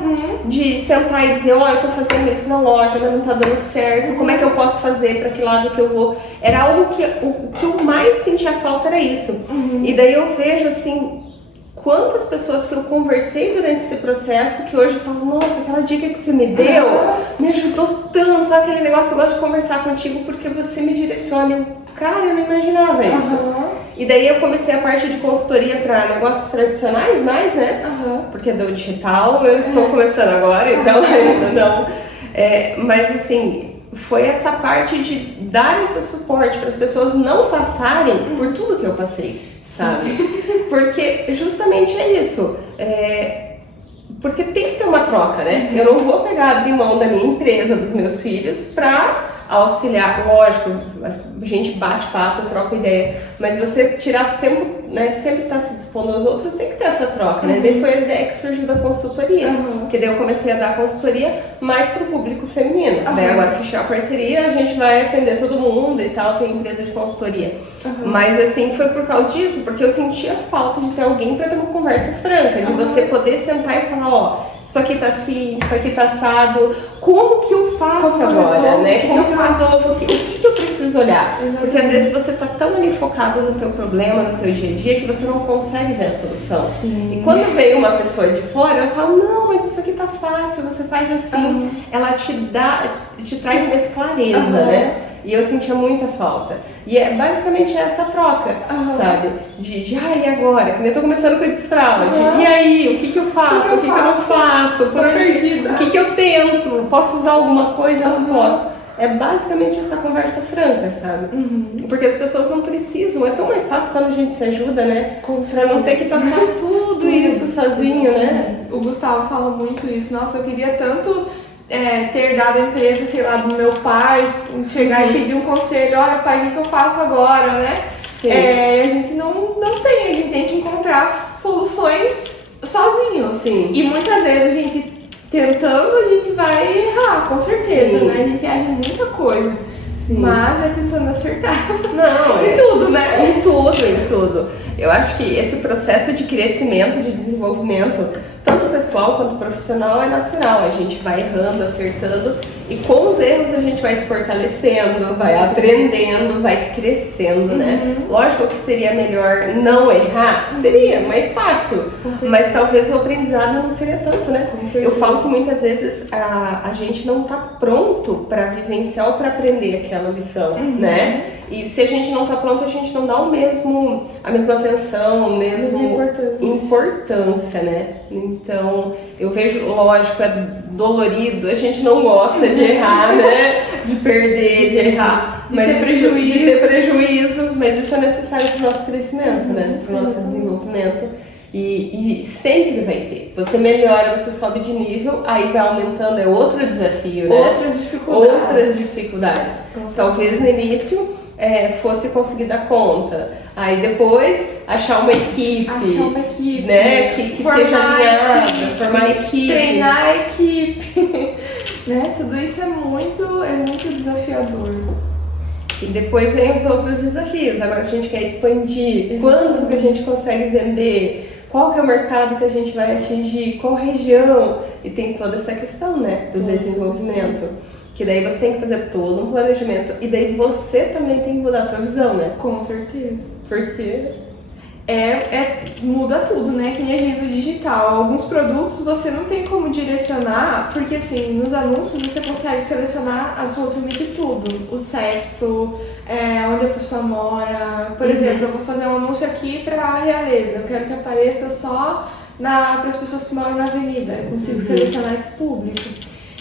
De sentar e dizer, ó, eu tô fazendo isso na loja, mas não tá dando certo, como é que eu posso fazer, para que lado que eu vou? Era algo que o que eu mais sentia falta era isso. E daí eu vejo assim, quantas pessoas que eu conversei durante esse processo que hoje falam, nossa, aquela dica que você me deu me ajudou tanto, aquele negócio, eu gosto de conversar contigo porque você me direciona. Eu, cara, eu não imaginava isso. E daí eu comecei a parte de consultoria para negócios tradicionais mais, né? Porque do digital eu estou começando agora, então ainda não. Mas assim, foi essa parte de dar esse suporte para as pessoas não passarem por tudo que eu passei, sabe? Porque justamente é isso. Porque tem que ter uma troca, né? Eu não vou pegar abrir mão da minha empresa, dos meus filhos, para auxiliar. Lógico, a gente bate papo, troca ideia, mas você tirar tempo, né? Sempre estar se dispondo aos outros, tem que ter essa troca, né? Daí foi a ideia que surgiu da consultoria, que daí eu comecei a dar consultoria mais para o público feminino. Daí agora fechei uma parceria, a gente vai atender todo mundo e tal, tem empresa de consultoria. Mas assim, foi por causa disso, porque eu sentia falta de ter alguém para ter uma conversa franca, de você poder sentar e falar, ó, isso aqui tá assim, isso aqui tá assado, como que eu faço agora, né? Como que eu resolvo, o que eu preciso olhar? Porque às vezes você tá tão ali focado no teu problema, no teu dia a dia, que você não consegue ver a solução. E quando vem uma pessoa de fora, eu falo, não, mas isso aqui tá fácil, você faz assim, ela te traz mais clareza, né? E eu sentia muita falta. E é basicamente essa troca, sabe? E agora? Eu tô começando com a desfraude. E aí, o que eu faço? O que eu não faço? Por onde? O que eu tento? Posso usar alguma coisa? Não posso. É basicamente essa conversa franca, sabe? Porque as pessoas não precisam. É tão mais fácil quando a gente se ajuda, né? Pra não ter que passar tudo isso sozinho, né? O Gustavo fala muito isso. Nossa, eu queria tanto ter dado a empresa, sei lá, do meu pai, chegar e pedir um conselho, olha pai, o que eu faço agora, né? A gente não tem, a gente tem que encontrar soluções sozinho. E muitas vezes a gente tentando, a gente vai errar, com certeza, né? A gente erra em muita coisa. Mas é tentando acertar. Não, em tudo, né? Em tudo. Eu acho que esse processo de crescimento, de desenvolvimento, tanto pessoal quanto profissional, é natural. A gente vai errando, acertando, e com os erros a gente vai se fortalecendo, vai aprendendo, vai crescendo, né? Lógico que seria melhor não errar, seria mais fácil, mas talvez o aprendizado não seria tanto, né? Eu falo que muitas vezes a gente não tá pronto para vivenciar ou para aprender aquela lição, né? E se a gente não tá pronto, a gente não dá a mesma atenção, a mesma importância, né? Então, eu vejo, lógico, é dolorido, a gente não gosta de errar, né? De perder, de errar, de ter prejuízo, mas isso é necessário para o nosso crescimento, né? Para o nosso desenvolvimento. E sempre vai ter. Você melhora, você sobe de nível, aí vai aumentando, é outro desafio, né? Outras dificuldades. Talvez no início fosse conseguir dar conta. Aí depois achar uma equipe, né? Que esteja alinhada, formar a equipe. Treinar a equipe. Né? Tudo isso é muito desafiador. E depois vem os outros desafios. Agora a gente quer expandir. Quanto que a gente consegue vender? Qual que é o mercado que a gente vai atingir? Qual região? E tem toda essa questão, né? Do desenvolvimento. Que daí você tem que fazer todo um planejamento. E daí você também tem que mudar a tua visão, né? Com certeza. Porque muda tudo, né? Que nem a gente no digital. Alguns produtos você não tem como direcionar, porque assim, nos anúncios você consegue selecionar absolutamente tudo. O sexo, onde a pessoa mora. Por exemplo, eu vou fazer um anúncio aqui pra Realeza. Eu quero que apareça só para as pessoas que moram na avenida. Eu consigo selecionar esse público.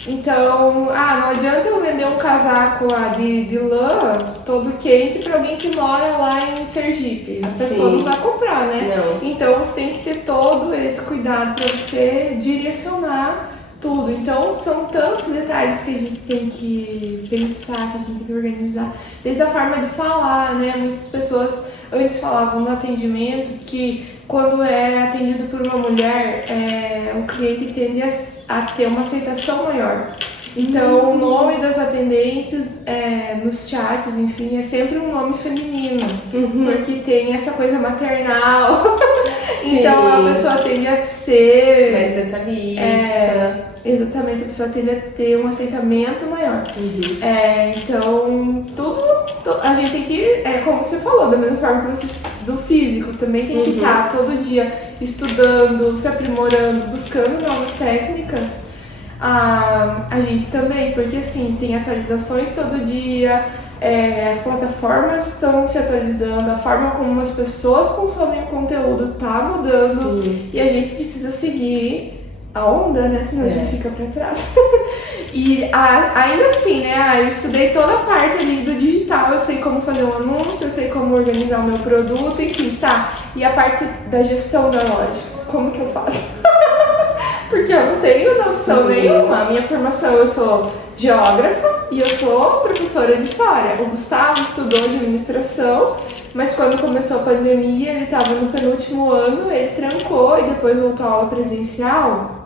Então, não adianta eu vender um casaco lá de lã todo quente para alguém que mora lá em Sergipe. A pessoa não vai comprar, né? Não. Então você tem que ter todo esse cuidado para você direcionar tudo. Então são tantos detalhes que a gente tem que pensar, que a gente tem que organizar. Desde a forma de falar, né? Muitas pessoas antes falavam no atendimento que quando é atendido por uma mulher, o cliente tende a ter uma aceitação maior. Então, o nome das atendentes nos chats, enfim, é sempre um nome feminino, porque tem essa coisa maternal. Então a pessoa tende a ser mais detalhista. Exatamente, a pessoa tende a ter um aceitamento maior. Então, a gente tem que, como você falou, da mesma forma que você, do físico, também tem que estar todo dia estudando, se aprimorando, buscando novas técnicas. A gente também, porque assim, tem atualizações todo dia, as plataformas estão se atualizando, a forma como as pessoas consomem o conteúdo está mudando. Sim. E a gente precisa seguir a onda, né? Senão a gente fica pra trás. E ainda assim, né? Eu estudei toda a parte ali do digital, eu sei como fazer um anúncio, eu sei como organizar o meu produto, enfim, tá. E a parte da gestão da loja, como que eu faço? Porque eu não tenho noção nenhuma. A minha formação, eu sou geógrafa e eu sou professora de história. O Gustavo estudou administração, mas quando começou a pandemia, ele estava no penúltimo ano, ele trancou e depois voltou à aula presencial.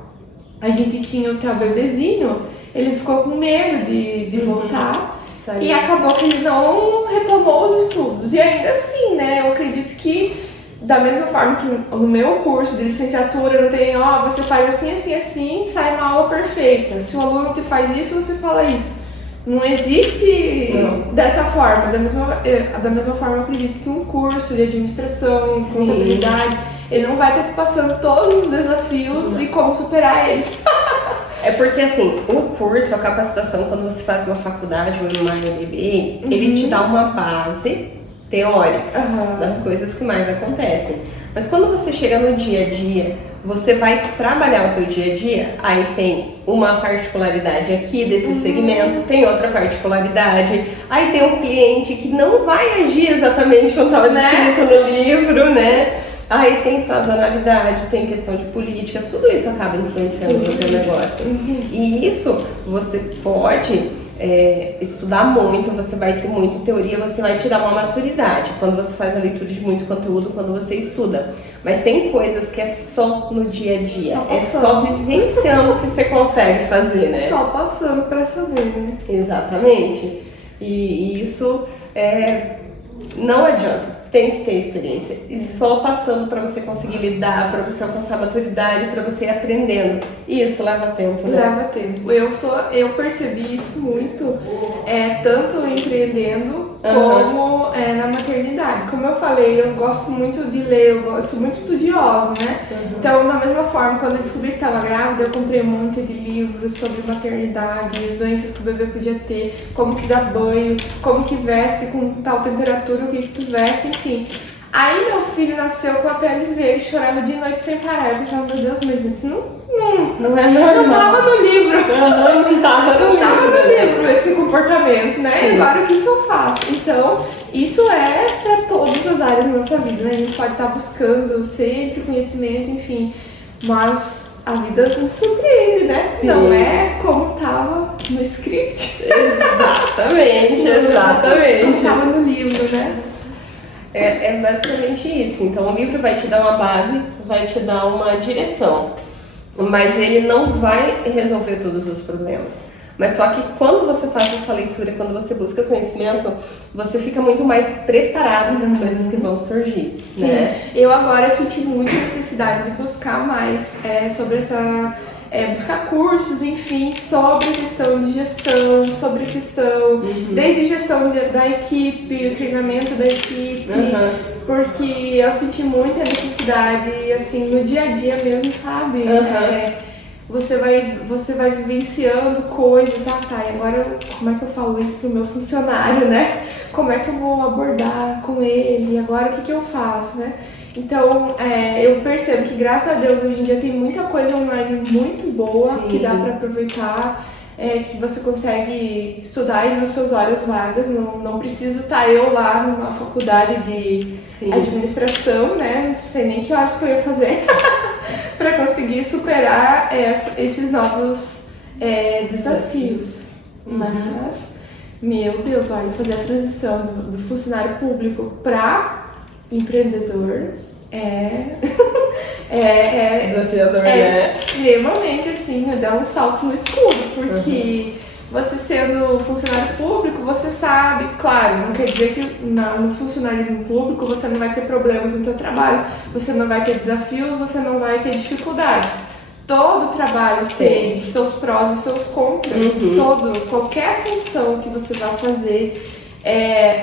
A gente tinha o teu bebezinho, ele ficou com medo de voltar e acabou que ele não retomou os estudos. E ainda assim, né, eu acredito que da mesma forma que no meu curso de licenciatura não tem, você faz assim, assim, assim, sai uma aula perfeita. Se o aluno te faz isso, você fala isso. Não existe dessa forma. Da mesma forma, eu acredito que um curso de administração, de contabilidade, ele não vai estar te passando todos os desafios e como superar eles. É porque assim, o curso, a capacitação, quando você faz uma faculdade ou uma MBA, ele te dá uma base teórica das coisas que mais acontecem. Mas quando você chega no dia a dia, você vai trabalhar o teu dia a dia, aí tem uma particularidade aqui desse segmento, tem outra particularidade, aí tem um cliente que não vai agir exatamente como estava descrito no livro, né? Aí tem sazonalidade, tem questão de política, tudo isso acaba influenciando no teu negócio. E isso você pode estudar muito, você vai ter muita teoria, você vai te dar uma maturidade quando você faz a leitura de muito conteúdo, quando você estuda. Mas tem coisas que é só no dia a dia, só vivenciando que você consegue fazer, né? Só passando pra saber, né? Exatamente. E isso não adianta. Tem que ter experiência e só passando para você conseguir lidar, para você alcançar a maturidade, para você ir aprendendo. E isso leva tempo, né? Leva tempo. Eu percebi isso muito, tanto empreendendo como na maternidade. Como eu falei, eu gosto muito de ler, eu sou muito estudiosa, né? Então, da mesma forma, quando eu descobri que estava grávida, eu comprei um monte de livros sobre maternidade, as doenças que o bebê podia ter, como que dá banho, como que veste com tal temperatura, o que tu veste, enfim. Aí meu filho nasceu com a pele verde, chorava de noite sem parar. Eu pensava, meu Deus, mas isso não é normal. Não tava no livro. Não tava no livro esse comportamento, né? E agora o que eu faço? Então, isso é para todas as áreas da nossa vida, né? A gente pode estar buscando sempre conhecimento, enfim. Mas a vida nos surpreende, né? Sim. Não é como tava no script. Exatamente. Como tava no livro, né? É basicamente isso. Então o livro vai te dar uma base, vai te dar uma direção, mas ele não vai resolver todos os problemas. Mas só que quando você faz essa leitura, quando você busca conhecimento, você fica muito mais preparado para as coisas que vão surgir. Sim, né? Eu agora senti muita necessidade de buscar mais sobre essa... buscar cursos, enfim, sobre questão de gestão, sobre questão, desde gestão da equipe, o treinamento da equipe, porque eu senti muita necessidade, assim, no dia a dia mesmo, sabe? Você vai vivenciando coisas, e agora como é que eu falo isso pro meu funcionário, né? Como é que eu vou abordar com ele, agora o que eu faço, né? Então, eu percebo que, graças a Deus, hoje em dia tem muita coisa online muito boa. Sim. Que dá para aproveitar, que você consegue estudar aí nas suas horas vagas. Não preciso estar eu lá numa faculdade de administração, né? Não sei nem que horas que eu ia fazer para conseguir superar esses novos desafios. Mas, meu Deus, olha, fazer a transição do funcionário público para empreendedor desafiador, né? Extremamente, assim, dá um salto no escuro, porque Você sendo funcionário público, você sabe, claro, não quer dizer que no funcionalismo público você não vai ter problemas no seu trabalho, você não vai ter desafios, você não vai ter dificuldades. Todo trabalho tem os seus prós e os seus contras, qualquer função que você vai fazer.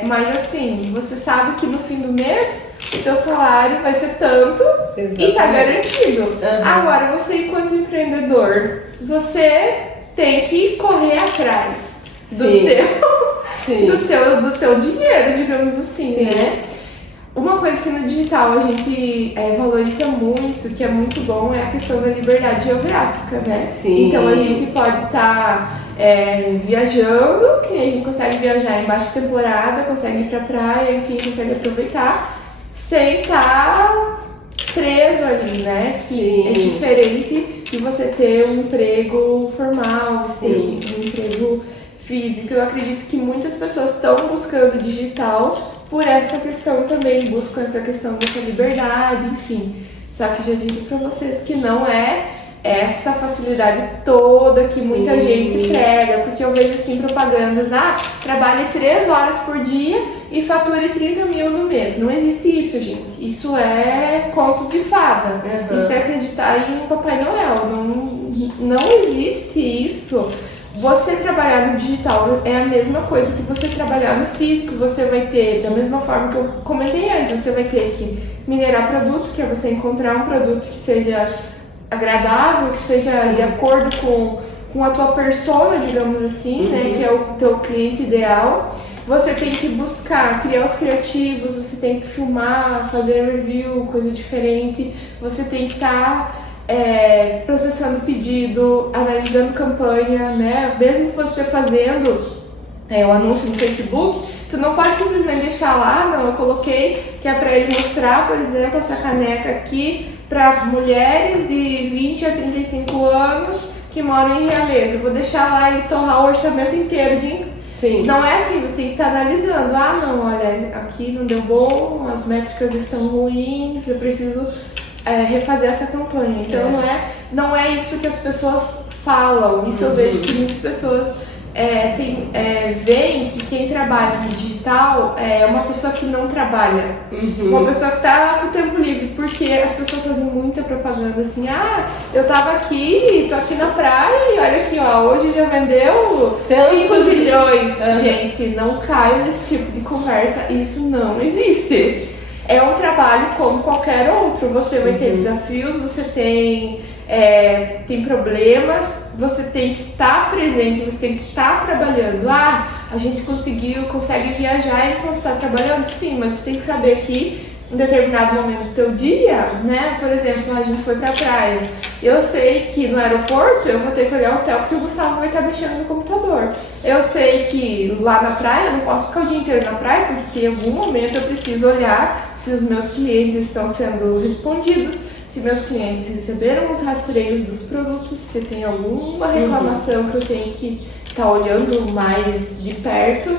Mas assim, você sabe que no fim do mês o teu salário vai ser tanto. Exatamente. E tá garantido. Agora, você enquanto empreendedor, você tem que correr atrás do teu dinheiro, digamos assim, né? Uma coisa que no digital a gente valoriza muito, que é muito bom, é a questão da liberdade geográfica, né? Sim. Então a gente pode estar viajando, que a gente consegue viajar em baixa temporada, consegue ir pra praia, enfim, consegue aproveitar, sem estar preso ali, né? Que é diferente de você ter um emprego formal, você ter um emprego físico. Eu acredito que muitas pessoas estão buscando digital por essa questão também, buscam essa questão dessa liberdade, enfim. Só que já digo pra vocês que não é essa facilidade toda que muita gente prega, porque eu vejo assim propagandas, trabalhe 3 horas por dia e fature 30 mil no mês. Não existe isso, gente. Isso é conto de fada. Isso é acreditar em Papai Noel. Não existe isso. Você trabalhar no digital é a mesma coisa que você trabalhar no físico. Você vai ter, da mesma forma que eu comentei antes, você vai ter que minerar produto, que é você encontrar um produto que seja agradável, que seja de acordo com a tua persona, digamos assim, né, que é o teu cliente ideal. Você tem que buscar, criar os criativos, você tem que filmar, fazer review, coisa diferente. Você tem que estar processando pedido, analisando campanha, né? Mesmo você fazendo o anúncio no Facebook, tu não pode simplesmente deixar lá, não, eu coloquei que é para ele mostrar, por exemplo, essa caneca aqui para mulheres de 20 a 35 anos que moram em Realeza. Vou deixar lá ele torrar o orçamento inteiro de... Não é assim, você tem que estar analisando. Não, olha, aqui não deu bom, as métricas estão ruins, eu preciso refazer essa campanha. Então não é isso que as pessoas falam. Isso eu vejo que muitas pessoas veem que quem trabalha no digital é uma pessoa que não trabalha, uma pessoa que tá com o tempo livre, porque as pessoas fazem muita propaganda assim, eu tava aqui, tô aqui na praia e olha aqui, hoje já vendeu 5 zilhões. Gente, não caio nesse tipo de conversa, isso não existe. É um trabalho como qualquer outro, você vai ter desafios, você tem problemas, você tem que estar presente, você tem que estar trabalhando. A gente consegue viajar enquanto está trabalhando? Sim, mas você tem que saber que em determinado momento do teu dia, né? Por exemplo, a gente foi pra praia. Eu sei que no aeroporto eu vou ter que olhar o hotel porque o Gustavo vai estar mexendo no computador. Eu sei que lá na praia eu não posso ficar o dia inteiro na praia porque em algum momento eu preciso olhar se os meus clientes estão sendo respondidos, se meus clientes receberam os rastreios dos produtos, se tem alguma reclamação que eu tenho que estar olhando mais de perto.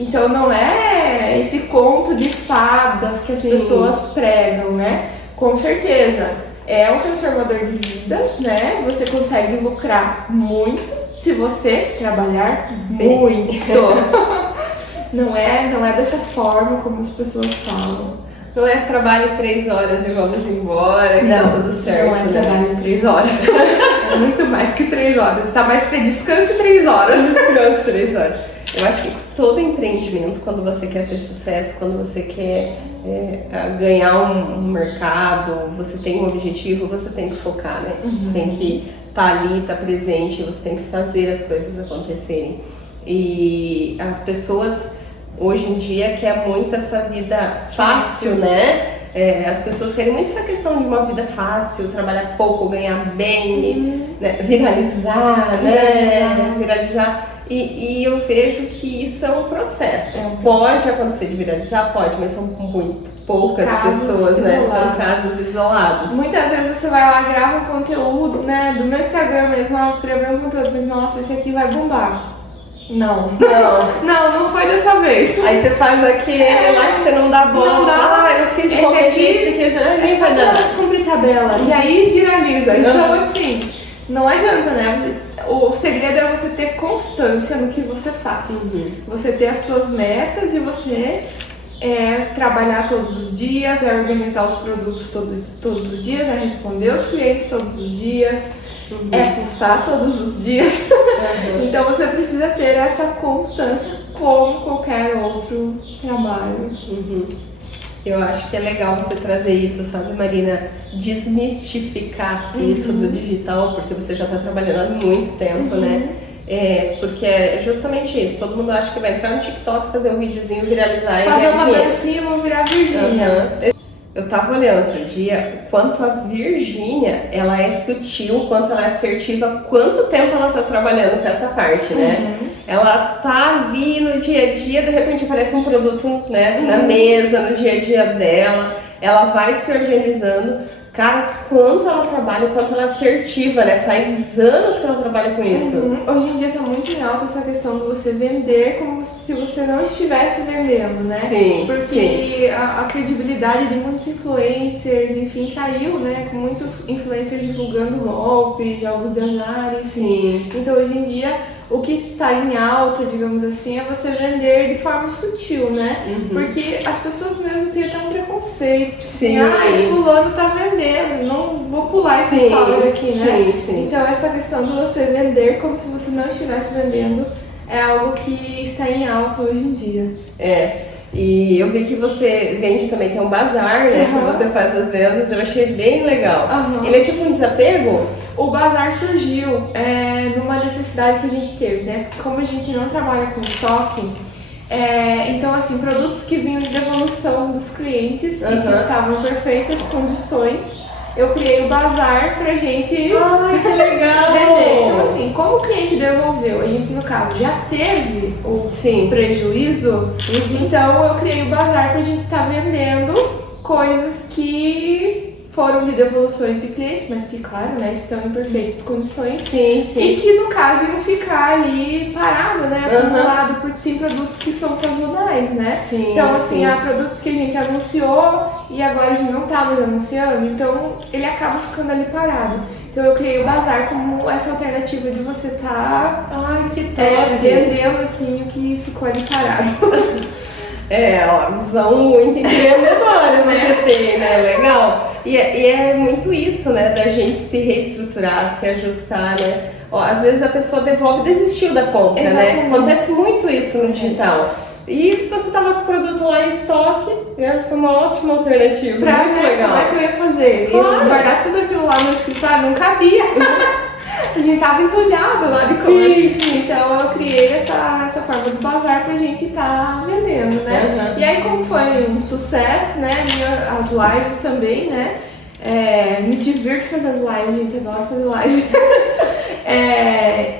Então não é esse conto de fadas que as pessoas pregam, né? Com certeza, é um transformador de vidas, né? Você consegue lucrar muito se você trabalhar muito. Não é dessa forma como as pessoas falam. Não é trabalho 3 horas e vamos embora, que tá tudo certo. Não é trabalho 3 horas. É muito mais que 3 horas. Tá mais pra descanso 3 horas. Descanso 3 horas. Eu acho que todo empreendimento, quando você quer ter sucesso, quando você quer ganhar um mercado, você tem um objetivo, você tem que focar, né? Você tem que estar ali, estar presente, você tem que fazer as coisas acontecerem. E as pessoas hoje em dia querem muito essa vida fácil, né? As pessoas querem muito essa questão de uma vida fácil, trabalhar pouco, ganhar bem, né? Viralizar, né? Viralizar. E eu vejo que isso é um processo. Pode acontecer de viralizar? Pode, mas são muito poucas pessoas, né? São casos isolados. Muitas vezes você vai lá, grava um conteúdo, né? Do meu Instagram mesmo, eu gravei um conteúdo, mas nossa, esse aqui vai bombar. Não foi dessa vez. Aí você faz aquele lá que você não dá bola. Não dá. Eu fiz de qualquer jeito, esse aqui vai dar. Cumprir tabela. E aí viraliza. Então, assim, não adianta, né? O segredo é você ter constância no que você faz. Você ter as suas metas e você trabalhar todos os dias, organizar os produtos todos os dias, responder os clientes todos os dias, postar todos os dias. Então você precisa ter essa constância como qualquer outro trabalho. Eu acho que é legal você trazer isso, sabe, Marina? Desmistificar isso do digital, porque você já está trabalhando há muito tempo, né? Porque é justamente isso. Todo mundo acha que vai entrar no TikTok, fazer um videozinho, viralizar e fazer uma dinheiro. dancinha e vou virar Virgínia. Eu tava olhando outro dia o quanto a Virgínia, ela é sutil, o quanto ela é assertiva, quanto tempo ela tá trabalhando com essa parte, né? Ela tá ali no dia a dia, de repente aparece um produto, né, na mesa, no dia a dia dela, ela vai se organizando. Cara, quanto ela trabalha, quanto ela é assertiva, né? Faz anos que ela trabalha com isso. Hoje em dia tá muito em alta essa questão de você vender como se você não estivesse vendendo, né? Sim, porque a credibilidade de muitos influencers, enfim, caiu, né? Com muitos influencers divulgando golpes, jogos de azar, enfim. Então hoje em dia o que está em alta, digamos assim, é você vender de forma sutil, né? Porque as pessoas mesmo têm até um preconceito, tipo assim, fulano tá vendendo, não vou pular essa história aqui, né? Então essa questão de você vender como se você não estivesse vendendo é algo que está em alta hoje em dia. E eu vi que você vende também, tem um bazar, né? Que você faz as vendas, eu achei bem legal. Ele é tipo um desapego? O bazar surgiu numa necessidade que a gente teve, né? Porque como a gente não trabalha com estoque, então assim, produtos que vinham de devolução dos clientes e que estavam em perfeitas condições, eu criei o bazar pra gente que legal! vender. Então assim, como o cliente devolveu, a gente no caso já teve o prejuízo, então eu criei o bazar pra gente estar vendendo coisas que foram de devoluções de clientes, mas que, claro, né, estão em perfeitas condições. E que, no caso, iam ficar ali parado, né, acumulado, porque tem produtos que são sazonais, né? Então, assim, há produtos que a gente anunciou e agora a gente não tá mais anunciando, então ele acaba ficando ali parado. Então eu criei o bazar como essa alternativa de você estar vendendo, assim, o que ficou ali parado. Visão muito empreendedora você tem, né? Legal. E é muito isso, né? Da gente se reestruturar, se ajustar, né? Às vezes a pessoa devolve, desistiu da compra, né? Acontece muito isso no digital. E você tava com o produto lá em estoque, foi uma ótima alternativa. Muito legal. Como é que eu ia fazer? Eu guardar tudo aquilo lá no escritório não cabia. A gente tava entulhado lá de coisa. Então eu criei essa forma do bazar pra gente estar vendendo, né? E aí, como foi um sucesso, né? As lives também, né? Me divirto fazendo live, gente, adoro fazer live.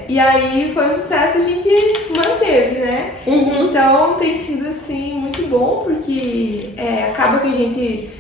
E aí foi um sucesso, a gente manteve, né? Então tem sido assim muito bom, porque acaba que a gente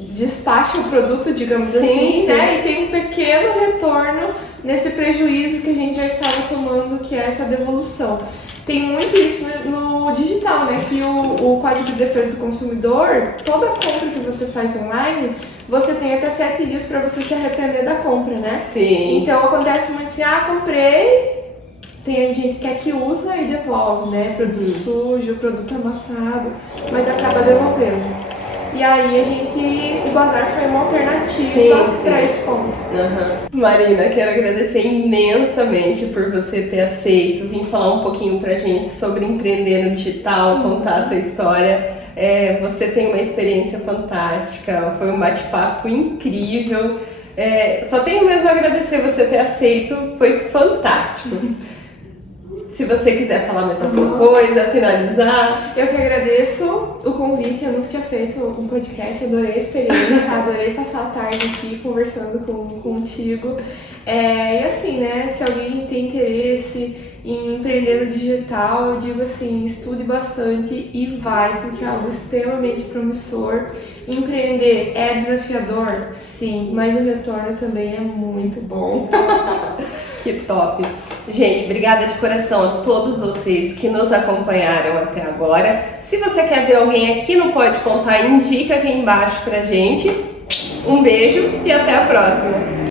despacha o produto, digamos assim, né? E tem um pequeno retorno nesse prejuízo que a gente já estava tomando, que é essa devolução. Tem muito isso no digital, né? Que o Código de Defesa do Consumidor, toda compra que você faz online, você tem até 7 dias para você se arrepender da compra, né? Então acontece muito assim, comprei. Tem gente que usa e devolve, né? Produto sujo, produto amassado, mas acaba devolvendo. E aí o bazar foi uma alternativa para esse ponto. Marina, quero agradecer imensamente por você ter aceito vir falar um pouquinho pra gente sobre empreender no digital, contar a tua história. Você tem uma experiência fantástica, foi um bate-papo incrível. Só tenho mesmo a agradecer você ter aceito, foi fantástico. Se você quiser falar mais alguma coisa, finalizar. Eu que agradeço o convite, eu nunca tinha feito um podcast, adorei a experiência, adorei passar a tarde aqui conversando contigo. E assim, né, se alguém tem interesse em empreender no digital, eu digo assim, estude bastante e vai, porque é algo extremamente promissor. Empreender é desafiador? Sim, mas o retorno também é muito bom. Que top! Gente, obrigada de coração a todos vocês que nos acompanharam até agora. Se você quer ver alguém aqui no Pode Contar, indica aqui embaixo pra gente. Um beijo e até a próxima!